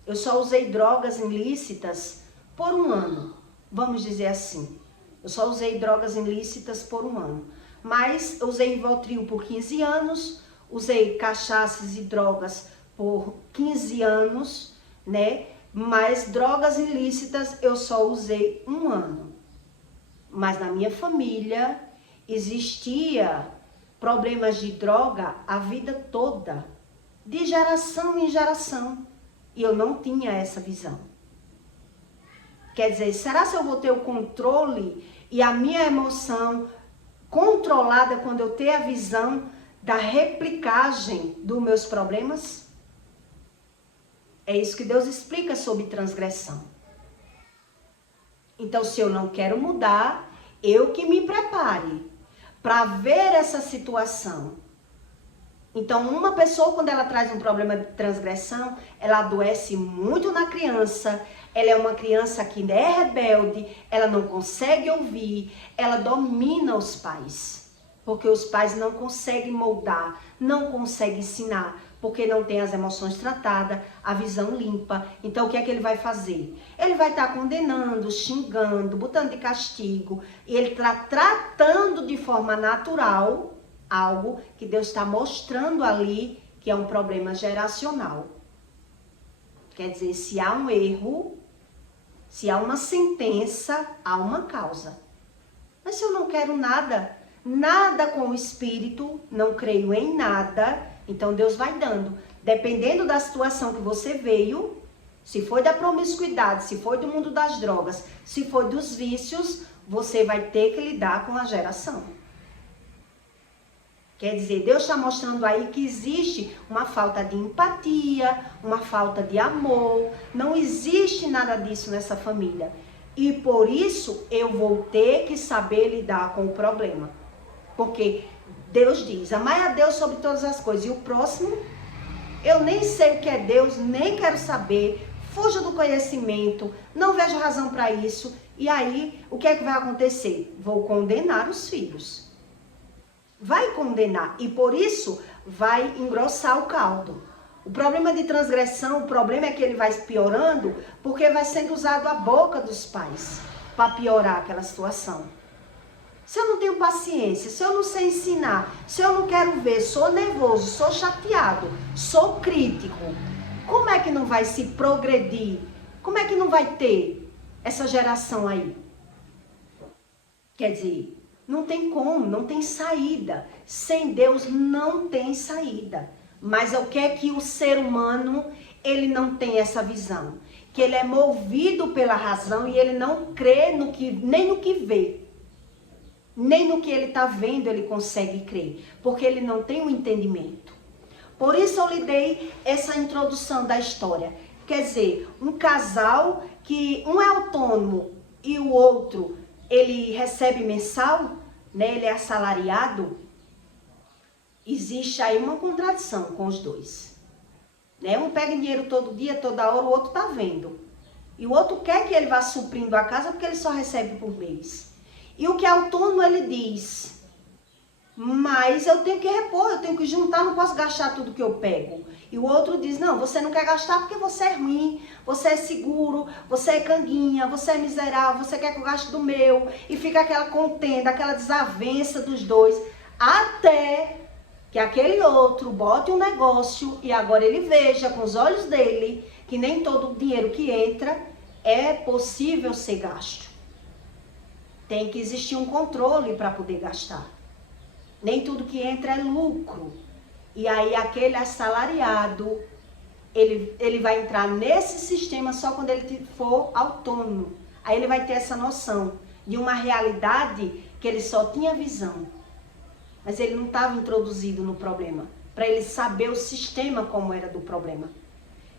Eu só usei drogas ilícitas por um ano, vamos dizer assim. Eu só usei drogas ilícitas por um ano. Mas eu usei Rivotril por 15 anos, usei cachaças e drogas por 15 anos, né? Mas drogas ilícitas eu só usei um ano. Mas na minha família existia problemas de droga a vida toda, de geração em geração. E eu não tinha essa visão. Quer dizer, será que eu vou ter o controle e a minha emoção controlada quando eu ter a visão da replicagem dos meus problemas? É isso que Deus explica sobre transgressão. Então, se eu não quero mudar, eu que me prepare para ver essa situação. Então, uma pessoa, quando ela traz um problema de transgressão, ela adoece muito na criança, ela é uma criança que é rebelde, ela não consegue ouvir, ela domina os pais, porque os pais não conseguem moldar, não conseguem ensinar, porque não tem as emoções tratadas, a visão limpa. Então, o que é que ele vai fazer? Ele vai estar condenando, xingando, botando de castigo, e ele está tratando de forma natural algo que Deus está mostrando ali que é um problema geracional. Quer dizer, se há um erro, se há uma sentença, há uma causa. Mas se eu não quero nada com o espírito, não creio em nada, então Deus vai dando. Dependendo da situação que você veio, se foi da promiscuidade, se foi do mundo das drogas, se foi dos vícios, você vai ter que lidar com a geração. Quer dizer, Deus está mostrando aí que existe uma falta de empatia, uma falta de amor. Não existe nada disso nessa família. E por isso eu vou ter que saber lidar com o problema. Porque Deus diz, amai a Deus sobre todas as coisas. E o próximo, eu nem sei o que é Deus, nem quero saber. fujo do conhecimento, não vejo razão para isso. E aí, o que é que vai acontecer? Vou condenar os filhos. Vai condenar. E por isso, vai engrossar o caldo. O problema de transgressão, o problema é que ele vai piorando, porque vai sendo usado a boca dos pais para piorar aquela situação. Se eu não tenho paciência, se eu não sei ensinar, se eu não quero ver, sou nervoso, sou chateado, sou crítico, como é que não vai se progredir? Como é que não vai ter essa geração aí? Quer dizer, não tem como, não tem saída. Sem Deus não tem saída. Mas o que é que o ser humano, ele não tem essa visão? Que ele é movido pela razão e ele não crê no que, nem no que vê. Nem no que ele está vendo ele consegue crer. Porque ele não tem o entendimento. Por isso eu lhe dei essa introdução da história. Quer dizer, um casal que um é autônomo e o outro, ele recebe mensal, né? Ele é assalariado. Existe aí uma contradição com os dois. Né? Um pega dinheiro todo dia, toda hora, o outro está vendo. E o outro quer que ele vá suprindo a casa porque ele só recebe por mês. E o que é autônomo, ele diz, mas eu tenho que repor, eu tenho que juntar, não posso gastar tudo que eu pego. E o outro diz, não, você não quer gastar porque você é ruim, você é seguro, você é canguinha, você é miserável, você quer que eu gaste do meu. E fica aquela contenda, aquela desavença dos dois, até que aquele outro bote um negócio e agora ele veja com os olhos dele que nem todo o dinheiro que entra é possível ser gasto. Tem que existir um controle para poder gastar. Nem tudo que entra é lucro. E aí aquele assalariado, ele vai entrar nesse sistema só quando ele for autônomo. Aí ele vai ter essa noção de uma realidade que ele só tinha visão. Mas ele não estava introduzido no problema, para ele saber o sistema como era do problema.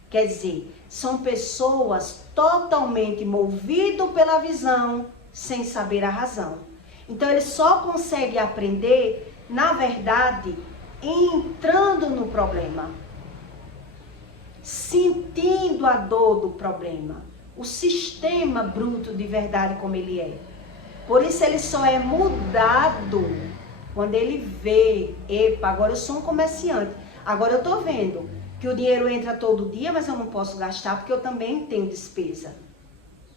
Quer dizer, são pessoas totalmente movidas pela visão, sem saber a razão. Então ele só consegue aprender, na verdade, entrando no problema, sentindo a dor do problema, o sistema bruto de verdade como ele é. Por isso ele só é mudado quando ele vê, epa, agora eu sou um comerciante, agora eu estou vendo que o dinheiro entra todo dia, mas eu não posso gastar porque eu também tenho despesa.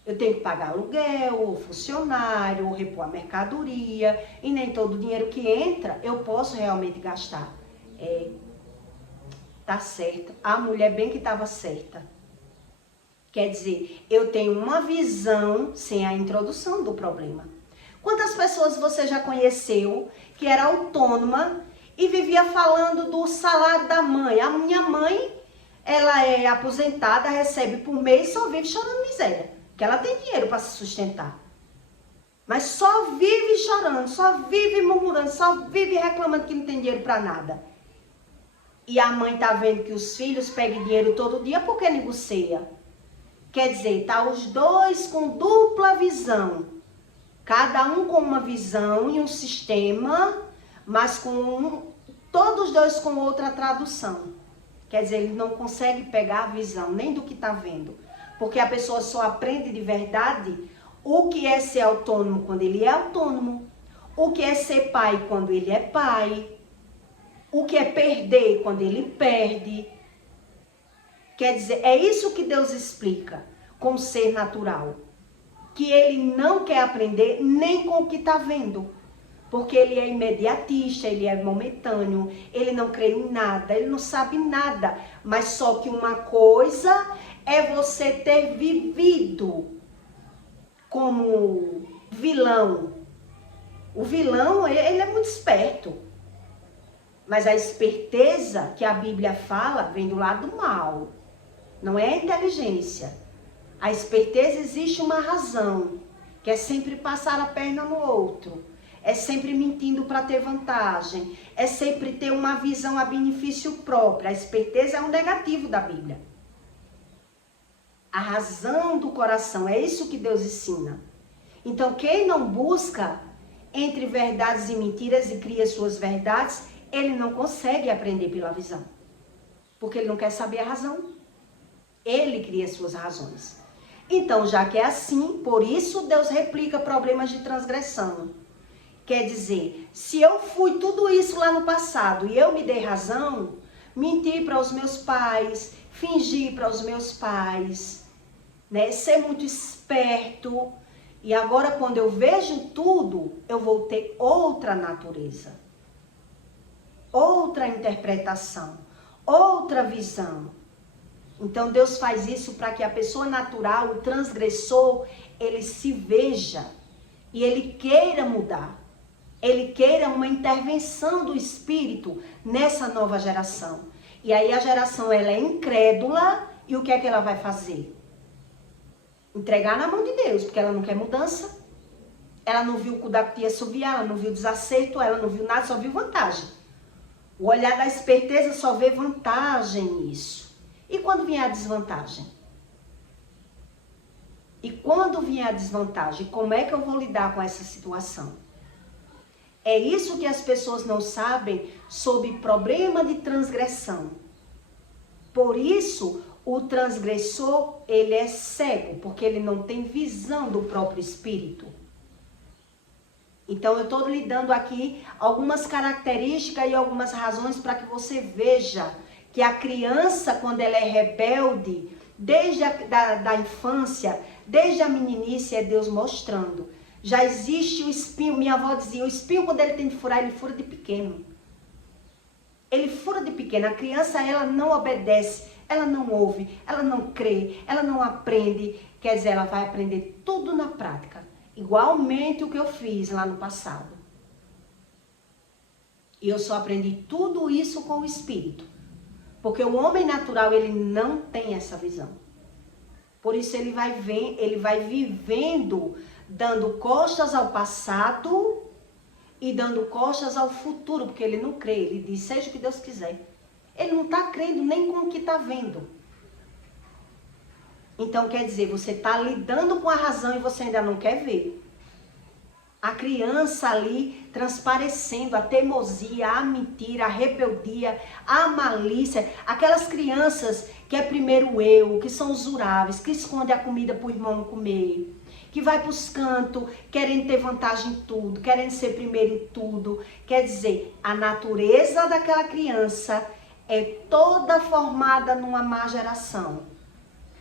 Eu tenho que pagar aluguel, ou funcionário, ou repor a mercadoria, e nem todo o dinheiro que entra eu posso realmente gastar. Tá certo. A mulher bem que estava certa. Quer dizer, eu tenho uma visão sem a introdução do problema. Quantas pessoas você já conheceu que era autônoma e vivia falando do salário da mãe? A minha mãe, ela é aposentada, recebe por mês, só vive chorando miséria. Porque ela tem dinheiro para se sustentar. Mas só vive chorando, só vive murmurando, só vive reclamando que não tem dinheiro para nada. E a mãe tá vendo que os filhos pegam dinheiro todo dia porque negocia. Quer dizer, tá os dois com dupla visão. Cada um com uma visão e um sistema, mas todos dois com outra tradução. Quer dizer, ele não consegue pegar a visão nem do que tá vendo. Porque a pessoa só aprende de verdade o que é ser autônomo quando ele é autônomo, o que é ser pai quando ele é pai, o que é perder quando ele perde. Quer dizer, é isso que Deus explica com o ser natural. Que ele não quer aprender nem com o que está vendo. Porque ele é imediatista, ele é momentâneo, ele não crê em nada, ele não sabe nada. Mas só que uma coisa é você ter vivido como vilão. O vilão, ele é muito esperto. Mas a esperteza que a Bíblia fala vem do lado do mal. Não é a inteligência. A esperteza existe uma razão, que é sempre passar a perna no outro. É sempre mentindo para ter vantagem. É sempre ter uma visão a benefício próprio. A esperteza é um negativo da Bíblia. A razão do coração, é isso que Deus ensina. Então, quem não busca entre verdades e mentiras e cria suas verdades, ele não consegue aprender pela visão. Porque ele não quer saber a razão. Ele cria suas razões. Então, já que é assim, por isso Deus replica problemas de transgressão. Quer dizer, se eu fui tudo isso lá no passado e eu me dei razão, menti para os meus pais, fingi para os meus pais, né? Ser muito esperto. E agora, quando eu vejo tudo, eu vou ter outra natureza, outra interpretação, outra visão. Então, Deus faz isso para que a pessoa natural, o transgressor, ele se veja e ele queira mudar. Ele queira uma intervenção do Espírito nessa nova geração. E aí a geração, ela é incrédula e o que é que ela vai fazer? Entregar na mão de Deus, porque ela não quer mudança. Ela não viu o cu da tia assobiar, ela não viu desacerto, ela não viu nada, só viu vantagem. O olhar da esperteza só vê vantagem nisso. E quando vier a desvantagem? E quando vier a desvantagem, como é que eu vou lidar com essa situação? É isso que as pessoas não sabem sobre problema de transgressão. Por isso, o transgressor, ele é cego, porque ele não tem visão do próprio espírito. Então, eu estou lhe dando aqui algumas características e algumas razões para que você veja que a criança, quando ela é rebelde, desde a infância, desde a meninice, é Deus mostrando. Já existe o espinho, minha avó dizia, o espinho quando ele tem de furar, ele fura de pequeno. Ele fura de pequeno. A criança, ela não obedece, ela não ouve, ela não crê, ela não aprende. Quer dizer, ela vai aprender tudo na prática. Igualmente o que eu fiz lá no passado. E eu só aprendi tudo isso com o Espírito. Porque o homem natural, ele não tem essa visão. Por isso ele vai vivendo, dando costas ao passado e dando costas ao futuro, porque ele não crê. Ele diz, seja o que Deus quiser. Ele não está crendo nem com o que está vendo. Então, quer dizer, você está lidando com a razão e você ainda não quer ver. A criança ali transparecendo a teimosia, a mentira, a rebeldia, a malícia. Aquelas crianças que é primeiro eu, que são usuráveis, que escondem a comida para o irmão não comer. Que vai para os cantos querendo ter vantagem em tudo, querendo ser primeiro em tudo. Quer dizer, a natureza daquela criança é toda formada numa má geração.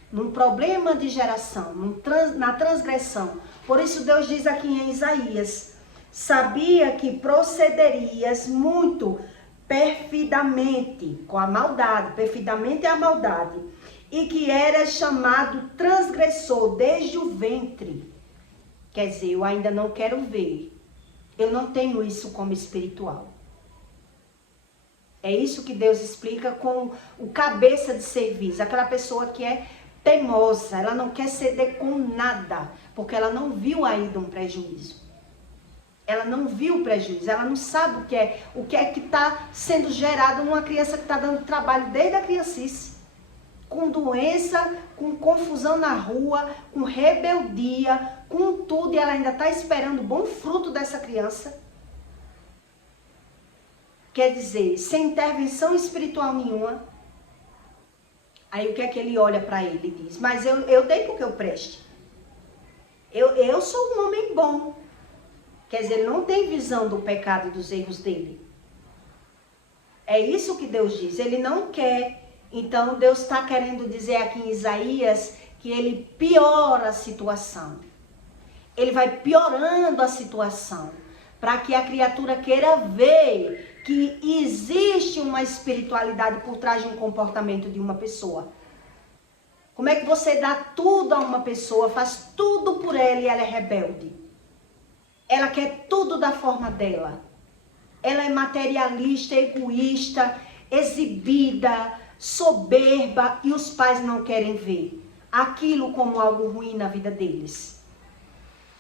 Num problema de geração, na transgressão. Por isso Deus diz aqui em Isaías, sabia que procederias muito perfidamente, com a maldade, perfidamente é a maldade, e que eras chamado transgressor desde o ventre. Quer dizer, eu ainda não quero ver, eu não tenho isso como espiritual. É isso que Deus explica com o cabeça de serviço, aquela pessoa que é teimosa, ela não quer ceder com nada, porque ela não viu ainda um prejuízo. Ela não viu o prejuízo, ela não sabe o que é que está sendo gerado numa criança que está dando trabalho desde a criancice. Com doença, com confusão na rua, com rebeldia, com tudo, e ela ainda está esperando o bom fruto dessa criança. Quer dizer, sem intervenção espiritual nenhuma. Aí o que é que ele olha para ele e diz, mas eu dei porque eu preste. Eu sou um homem bom. Quer dizer, ele não tem visão do pecado e dos erros dele. É isso que Deus diz, ele não quer. Então Deus está querendo dizer aqui em Isaías que ele piora a situação. Ele vai piorando a situação para que a criatura queira ver que existe uma espiritualidade por trás de um comportamento de uma pessoa. Como é que você dá tudo a uma pessoa, faz tudo por ela e ela é rebelde? Ela quer tudo da forma dela. Ela é materialista, egoísta, exibida, soberba e os pais não querem ver aquilo como algo ruim na vida deles.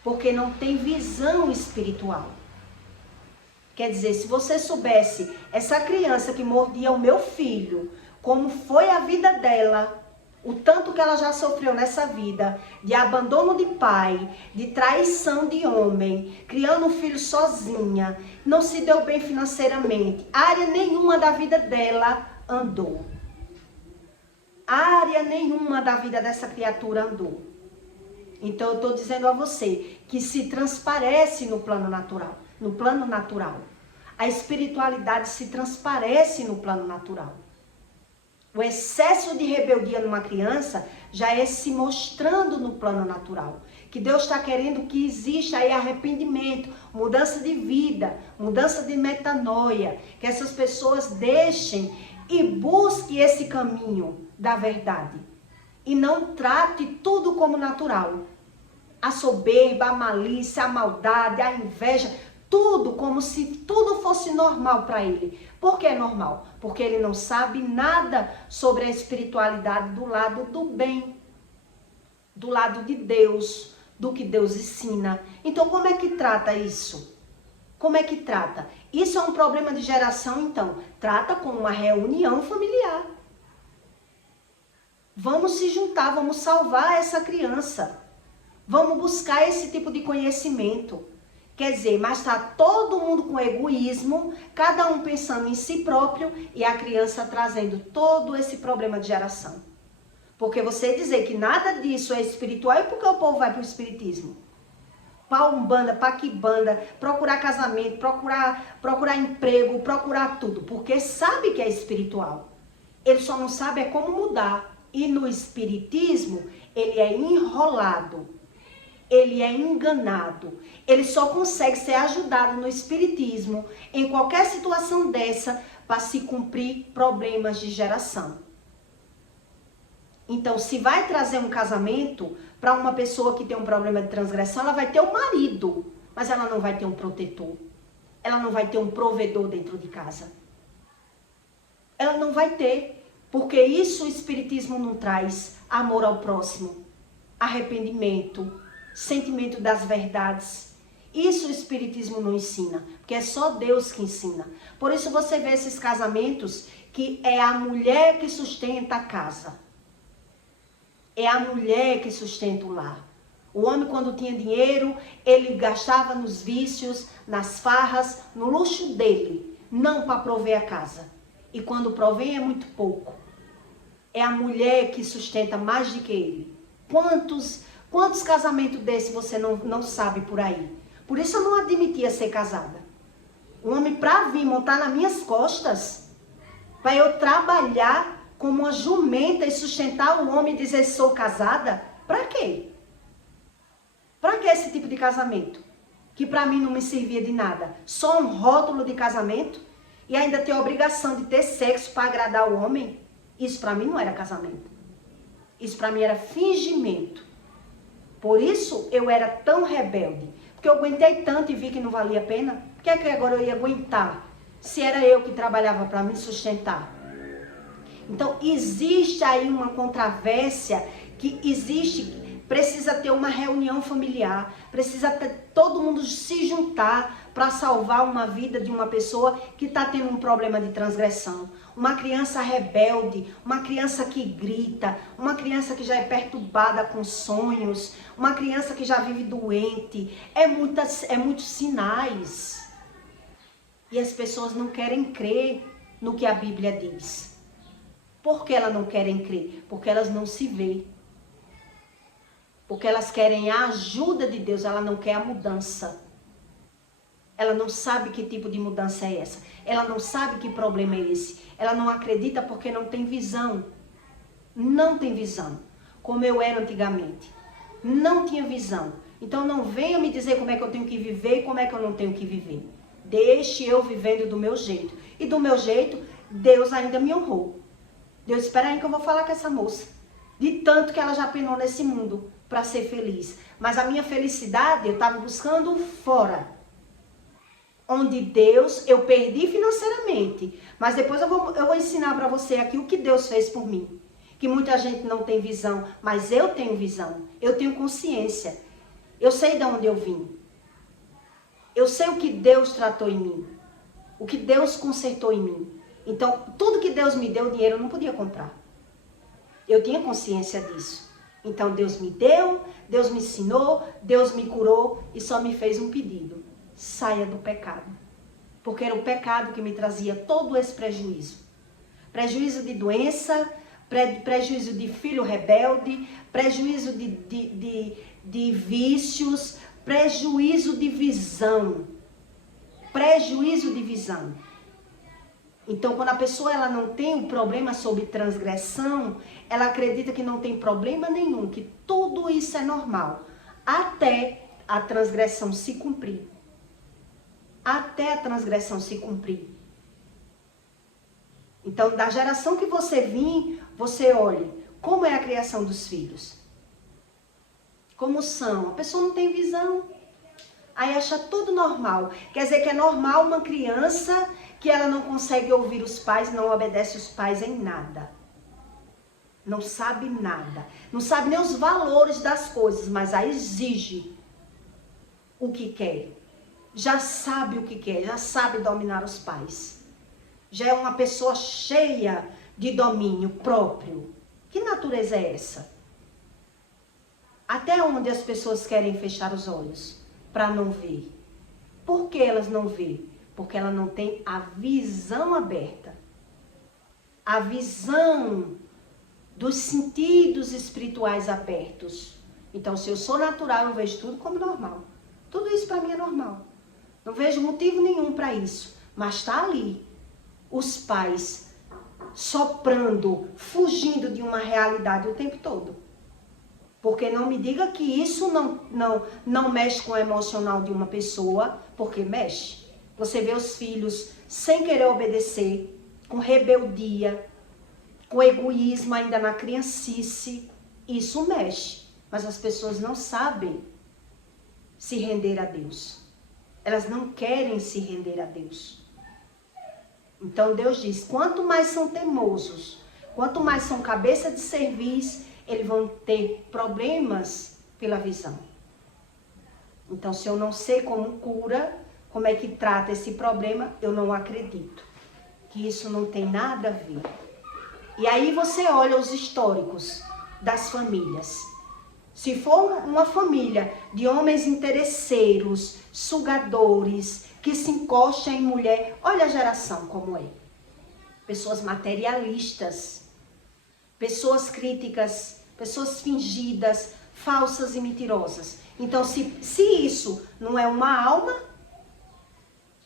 Porque não tem visão espiritual. Quer dizer, se você soubesse essa criança que mordia o meu filho, como foi a vida dela, o tanto que ela já sofreu nessa vida, de abandono de pai, de traição de homem, criando um filho sozinha, não se deu bem financeiramente, área nenhuma da vida dela andou. Área área nenhuma da vida dessa criatura andou. Então eu estou dizendo a você que se transparece no plano natural. No plano natural. A espiritualidade se transparece no plano natural. O excesso de rebeldia numa criança já é se mostrando no plano natural. Que Deus está querendo que exista aí arrependimento, mudança de vida, mudança de metanoia. Que essas pessoas deixem e busquem esse caminho da verdade. E não trate tudo como natural. A soberba, a malícia, a maldade, a inveja, tudo como se tudo fosse normal para ele. Por que é normal? Porque ele não sabe nada sobre a espiritualidade do lado do bem, do lado de Deus, do que Deus ensina. Então, como é que trata isso? Como é que trata? Isso é um problema de geração, então. Trata com uma reunião familiar. Vamos se juntar, vamos salvar essa criança. Vamos buscar esse tipo de conhecimento. Quer dizer, mas está todo mundo com egoísmo, cada um pensando em si próprio e a criança trazendo todo esse problema de geração. Porque você dizer que nada disso é espiritual, e por que o povo vai para o espiritismo? Para Umbanda, para Quimbanda, procurar casamento, procurar emprego, procurar tudo, porque sabe que é espiritual. Ele só não sabe é como mudar. E no espiritismo, ele é enrolado. Ele é enganado. Ele só consegue ser ajudado no espiritismo, em qualquer situação dessa, para se cumprir problemas de geração. Então, se vai trazer um casamento para uma pessoa que tem um problema de transgressão, ela vai ter um marido, mas ela não vai ter um protetor. Ela não vai ter um provedor dentro de casa. Ela não vai ter, porque isso o espiritismo não traz: amor ao próximo, arrependimento, sentimento das verdades. Isso o espiritismo não ensina, porque é só Deus que ensina. Por isso você vê esses casamentos que é a mulher que sustenta a casa. É a mulher que sustenta o lar. O homem, quando tinha dinheiro, ele gastava nos vícios, nas farras, no luxo dele, não para prover a casa. E quando provém é muito pouco. É a mulher que sustenta mais do que ele. Quantos casamentos desses você não sabe por aí? Por isso eu não admitia ser casada. Um homem para vir montar nas minhas costas, para eu trabalhar como uma jumenta e sustentar o homem e dizer sou casada, para quê? Para que esse tipo de casamento? Que para mim não me servia de nada. Só um rótulo de casamento e ainda ter a obrigação de ter sexo para agradar o homem. Isso para mim não era casamento. Isso para mim era fingimento. Por isso eu era tão rebelde. Porque eu aguentei tanto e vi que não valia a pena. Por que é que agora eu ia aguentar? Se era eu que trabalhava para me sustentar. Então, existe aí uma controvérsia que precisa ter uma reunião familiar, precisa ter todo mundo se juntar para salvar uma vida de uma pessoa que está tendo um problema de transgressão. Uma criança rebelde, uma criança que grita, uma criança que já é perturbada com sonhos, uma criança que já vive doente. É muitos sinais. E as pessoas não querem crer no que a Bíblia diz. Por que elas não querem crer? Porque elas não se veem. Porque elas querem a ajuda de Deus, ela não quer a mudança. Ela não sabe que tipo de mudança é essa. Ela não sabe que problema é esse. Ela não acredita porque não tem visão. Não tem visão. Como eu era antigamente. Não tinha visão. Então não venha me dizer como é que eu tenho que viver e como é que eu não tenho que viver. Deixe eu vivendo do meu jeito. E do meu jeito, Deus ainda me honrou. Deus, espera aí que eu vou falar com essa moça. De tanto que ela já penou nesse mundo para ser feliz. Mas a minha felicidade eu estava buscando fora. Onde Deus, eu perdi financeiramente. Mas depois eu vou ensinar para você aqui o que Deus fez por mim. Que muita gente não tem visão, mas eu tenho visão. Eu tenho consciência. Eu sei de onde eu vim. Eu sei o que Deus tratou em mim. O que Deus consertou em mim. Então, tudo que Deus me deu, dinheiro eu não podia comprar. Eu tinha consciência disso. Então, Deus me deu, Deus me ensinou, Deus me curou e só me fez um pedido. Saia do pecado. Porque era o pecado que me trazia todo esse prejuízo. Prejuízo de doença, prejuízo de filho rebelde, prejuízo de vícios, prejuízo de visão. Prejuízo de visão. Então, quando a pessoa ela não tem um problema sobre transgressão, ela acredita que não tem problema nenhum, que tudo isso é normal, até a transgressão se cumprir. Até a transgressão se cumprir. Então, da geração que você vir, você olhe como é a criação dos filhos. Como são? A pessoa não tem visão. Aí acha tudo normal. Quer dizer que é normal uma criança que ela não consegue ouvir os pais, não obedece os pais em nada. Não sabe nada. Não sabe nem os valores das coisas, mas aí exige o que quer. Já sabe o que quer, já sabe dominar os pais. Já é uma pessoa cheia de domínio próprio. Que natureza é essa? Até onde as pessoas querem fechar os olhos para não ver? Por que elas não veem? Porque ela não tem a visão aberta. A visão dos sentidos espirituais abertos. Então, se eu sou natural, eu vejo tudo como normal. Tudo isso para mim é normal. Não vejo motivo nenhum para isso. Mas está ali. Os pais soprando, fugindo de uma realidade o tempo todo. Porque não me diga que isso não mexe com o emocional de uma pessoa, porque mexe. Você vê os filhos sem querer obedecer, com rebeldia, com egoísmo ainda na criancice. Isso mexe. Mas as pessoas não sabem se render a Deus. Elas não querem se render a Deus. Então Deus diz, quanto mais são teimosos, quanto mais são cabeça de cerviz, eles vão ter problemas pela visão. Então, se eu não sei como cura, como é que trata esse problema, eu não acredito. Que isso não tem nada a ver. E aí você olha os históricos das famílias. Se for uma família de homens interesseiros, sugadores, que se encostam em mulher, olha a geração como é. Pessoas materialistas, pessoas críticas, pessoas fingidas, falsas e mentirosas. Então, se isso não é uma alma,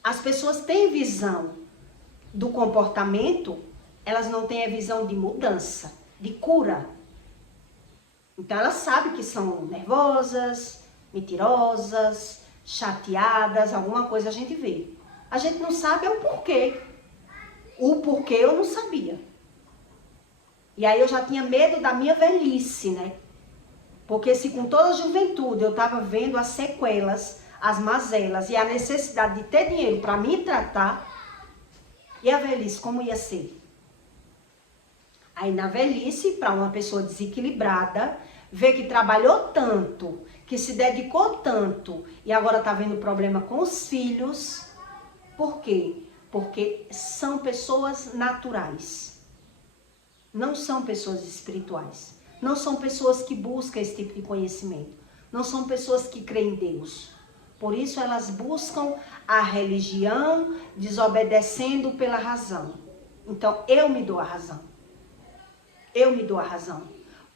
as pessoas têm visão do comportamento, elas não têm a visão de mudança, de cura. Então, elas sabem que são nervosas, mentirosas, chateadas, alguma coisa a gente vê. A gente não sabe é o porquê. O porquê eu não sabia. E aí eu já tinha medo da minha velhice, né? Porque se com toda a juventude eu estava vendo as sequelas, as mazelas e a necessidade de ter dinheiro para me tratar, e a velhice como ia ser? Aí na velhice, para uma pessoa desequilibrada, ver que trabalhou tanto, que se dedicou tanto e agora está vendo problema com os filhos. Por quê? Porque são pessoas naturais. Não são pessoas espirituais. Não são pessoas que buscam esse tipo de conhecimento. Não são pessoas que creem em Deus. Por isso elas buscam a religião, desobedecendo pela razão. Então eu me dou a razão. Eu me dou a razão.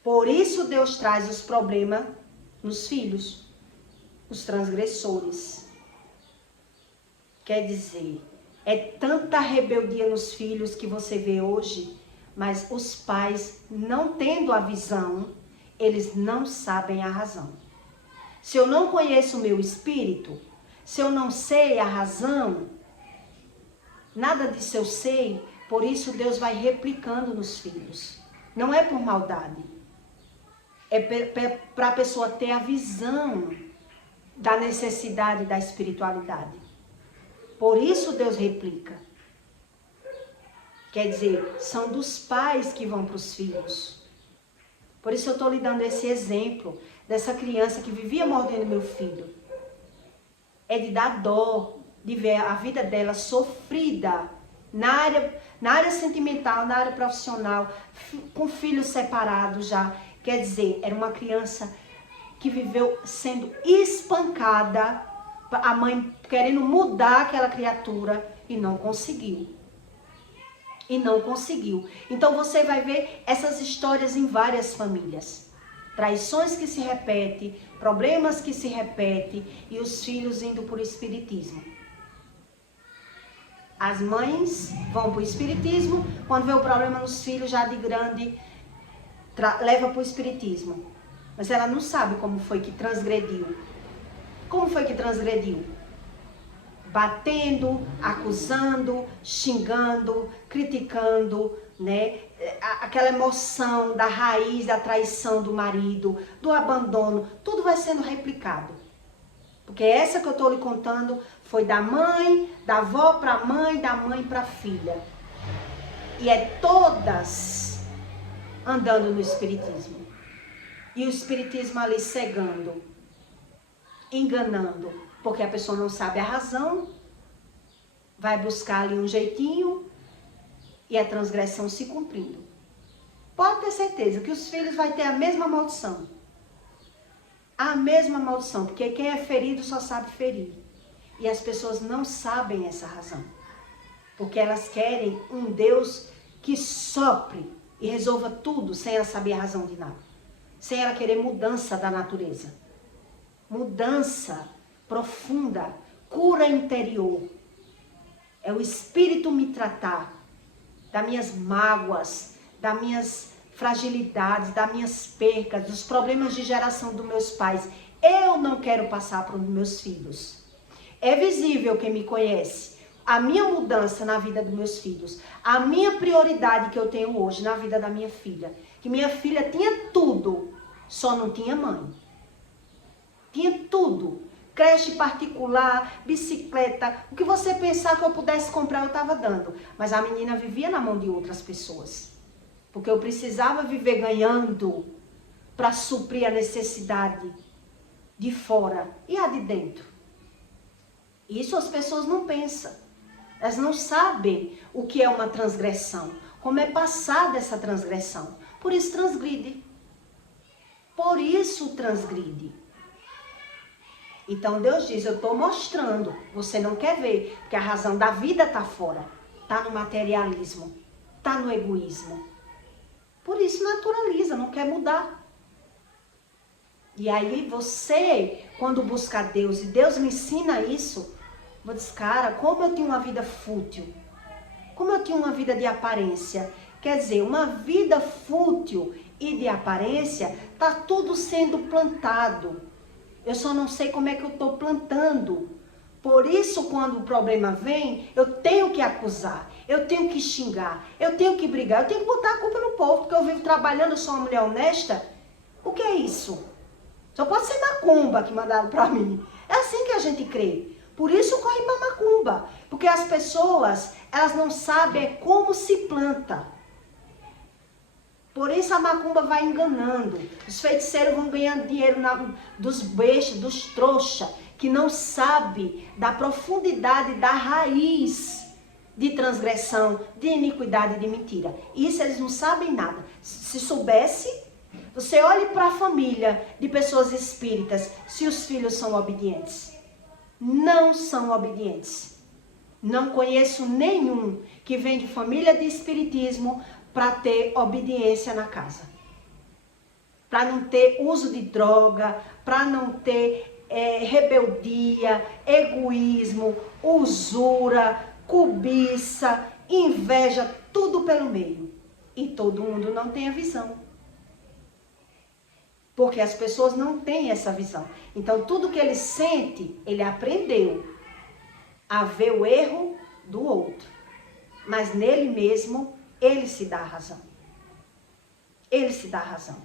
Por isso Deus traz os problemas nos filhos, os transgressores. Quer dizer, é tanta rebeldia nos filhos que você vê hoje, mas os pais, não tendo a visão, eles não sabem a razão. Se eu não conheço o meu espírito, se eu não sei a razão, nada disso eu sei, por isso Deus vai replicando nos filhos. Não é por maldade. É para a pessoa ter a visão da necessidade da espiritualidade. Por isso Deus replica. Quer dizer, são dos pais que vão para os filhos. Por isso eu estou lhe dando esse exemplo dessa criança que vivia mordendo meu filho. É de dar dó, de ver a vida dela sofrida na área sentimental, na área profissional, com filhos separados já. Quer dizer, era uma criança que viveu sendo espancada, a mãe querendo mudar aquela criatura e não conseguiu. e não conseguiu. Então você vai ver essas histórias em várias famílias. Traições que se repetem, problemas que se repetem e os filhos indo por espiritismo. As mães vão para o espiritismo, quando vê o problema nos filhos já de grande, leva para o espiritismo. Mas ela não sabe como foi que transgrediu. Como foi que transgrediu? Batendo, acusando, xingando, criticando, né? Aquela emoção da raiz da traição do marido, do abandono, tudo vai sendo replicado. Porque essa que eu estou lhe contando foi da mãe, da avó para a mãe, da mãe para a filha. E é todas andando no espiritismo. E o espiritismo ali cegando, enganando, porque a pessoa não sabe a razão, vai buscar ali um jeitinho e a transgressão se cumprindo. Pode ter certeza que os filhos vão ter a mesma maldição. A mesma maldição, porque quem é ferido só sabe ferir. E as pessoas não sabem essa razão. Porque elas querem um Deus que sopre e resolva tudo sem ela saber a razão de nada. Sem ela querer mudança da natureza. Mudança profunda, cura interior. É o Espírito me tratar das minhas mágoas, das minhas fragilidades, das minhas percas, dos problemas de geração dos meus pais. Eu não quero passar para os meus filhos. É visível quem me conhece. A minha mudança na vida dos meus filhos. A minha prioridade que eu tenho hoje na vida da minha filha. Que minha filha tinha tudo, só não tinha mãe. Tinha tudo. Creche particular, bicicleta. O que você pensar que eu pudesse comprar, eu estava dando. Mas a menina vivia na mão de outras pessoas. Porque eu precisava viver ganhando para suprir a necessidade de fora e a de dentro. Isso as pessoas não pensam. Elas não sabem o que é uma transgressão. Como é passada essa transgressão. Por isso transgride. Por isso transgride. Então Deus diz, eu estou mostrando. Você não quer ver. Porque a razão da vida está fora. Está no materialismo. Está no egoísmo. Por isso naturaliza, não quer mudar. E aí você, quando busca Deus, e Deus me ensina isso, vou dizer, cara, como eu tinha uma vida fútil. Como eu tinha uma vida de aparência. Quer dizer, uma vida fútil e de aparência, está tudo sendo plantado. Eu só não sei como é que eu estou plantando. Por isso, quando o problema vem, eu tenho que acusar, eu tenho que xingar, eu tenho que brigar, eu tenho que botar a culpa no povo, porque eu vivo trabalhando, eu sou uma mulher honesta. O que é isso? Só pode ser macumba que mandaram para mim. É assim que a gente crê. Por isso corre para macumba. Porque as pessoas, elas não sabem como se planta. Por isso a macumba vai enganando. Os feiticeiros vão ganhando dinheiro dos bestas, dos trouxas, que não sabem da profundidade da raiz de transgressão, de iniquidade e de mentira. Isso eles não sabem nada. Se soubesse, você olhe para a família de pessoas espíritas, se os filhos são obedientes. Não são obedientes. Não conheço nenhum que vem de família de espiritismo para ter obediência na casa. Para não ter uso de droga, para não ter rebeldia, egoísmo, usura, cobiça, inveja, tudo pelo meio. E todo mundo não tem a visão. Porque as pessoas não têm essa visão. Então, tudo que ele sente, ele aprendeu a ver o erro do outro. Mas nele mesmo, ele se dá a razão. Ele se dá a razão.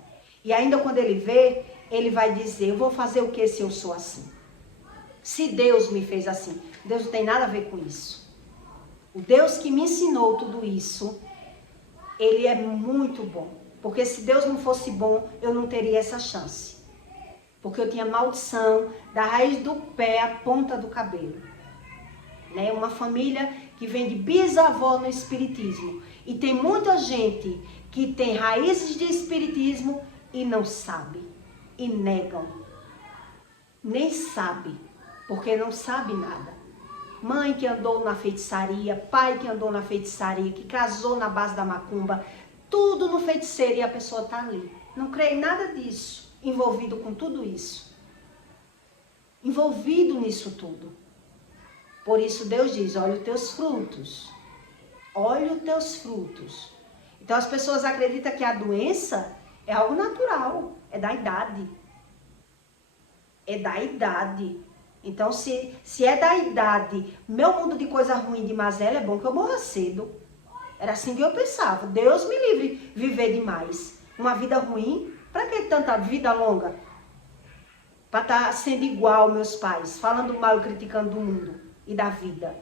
E ainda quando ele vê, ele vai dizer, eu vou fazer o que se eu sou assim? Se Deus me fez assim. Deus não tem nada a ver com isso. O Deus que me ensinou tudo isso, ele é muito bom. Porque se Deus não fosse bom, eu não teria essa chance. Porque eu tinha maldição da raiz do pé à ponta do cabelo. Né? Uma família que vem de bisavó no espiritismo. E tem muita gente que tem raízes de espiritismo e não sabe. E negam. Nem sabe. Porque não sabe nada. mãe que andou na feitiçaria, pai que andou na feitiçaria, que casou na base da macumba, tudo no feiticeiro e a pessoa está ali. Não creio em nada disso, envolvido com tudo isso. Envolvido nisso tudo. Por isso Deus diz, olha os teus frutos. Olha os teus frutos. Então as pessoas acreditam que a doença é algo natural, é da idade. É da idade. Então se é da idade, meu mundo de coisa ruim, de mazela, é bom que eu morra cedo. Era assim que eu pensava. Deus me livre viver demais. Uma vida ruim, para que tanta vida longa? Para estar sendo igual aos meus pais, falando mal e criticando do mundo e da vida.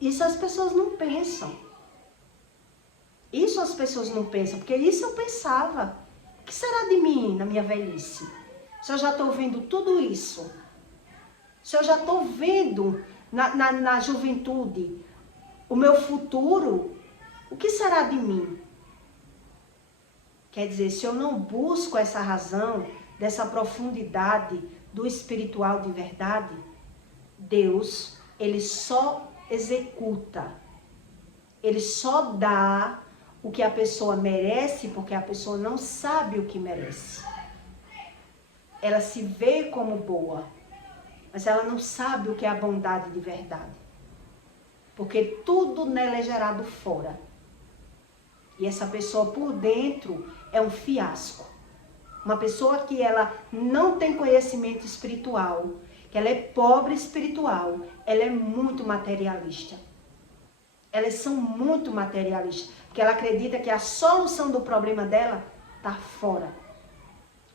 Isso as pessoas não pensam. Isso as pessoas não pensam, porque isso eu pensava. O que será de mim na minha velhice? Se eu já estou vendo tudo isso, se eu já estou vendo na juventude o meu futuro, o que será de mim? Quer dizer, se eu não busco essa razão, dessa profundidade do espiritual de verdade, Deus, Ele só executa, Ele só dá o que a pessoa merece, porque a pessoa não sabe o que merece. Ela se vê como boa, mas ela não sabe o que é a bondade de verdade. Porque tudo nela é gerado fora. E essa pessoa por dentro é um fiasco. Uma pessoa que ela não tem conhecimento espiritual, que ela é pobre espiritual, ela é muito materialista. Elas são muito materialistas, porque ela acredita que a solução do problema dela está fora.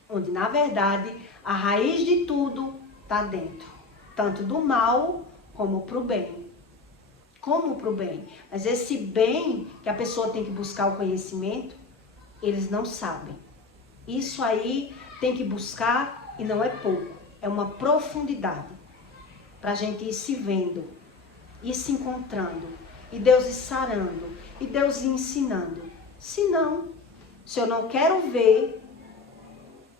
Onde, na verdade, a raiz de tudo está dentro. Tanto do mal, como para o bem. Como para o bem. Mas esse bem que a pessoa tem que buscar o conhecimento, eles não sabem. Isso aí tem que buscar e não é pouco. É uma profundidade. Para a gente ir se vendo, ir se encontrando. E Deus ir sarando. E Deus ir ensinando. Se não, se eu não quero ver,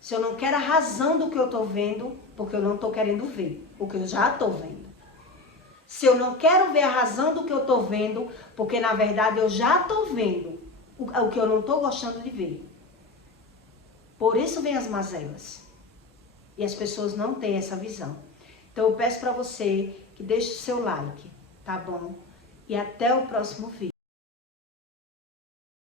se eu não quero a razão do que eu estou vendo, porque eu não estou querendo ver, porque eu já estou vendo. Se eu não quero ver a razão do que eu estou vendo, porque na verdade eu já estou vendo o que eu não estou gostando de ver. Por isso vem as mazelas. E as pessoas não têm essa visão. Então eu peço para você que deixe o seu like, tá bom? E até o próximo vídeo.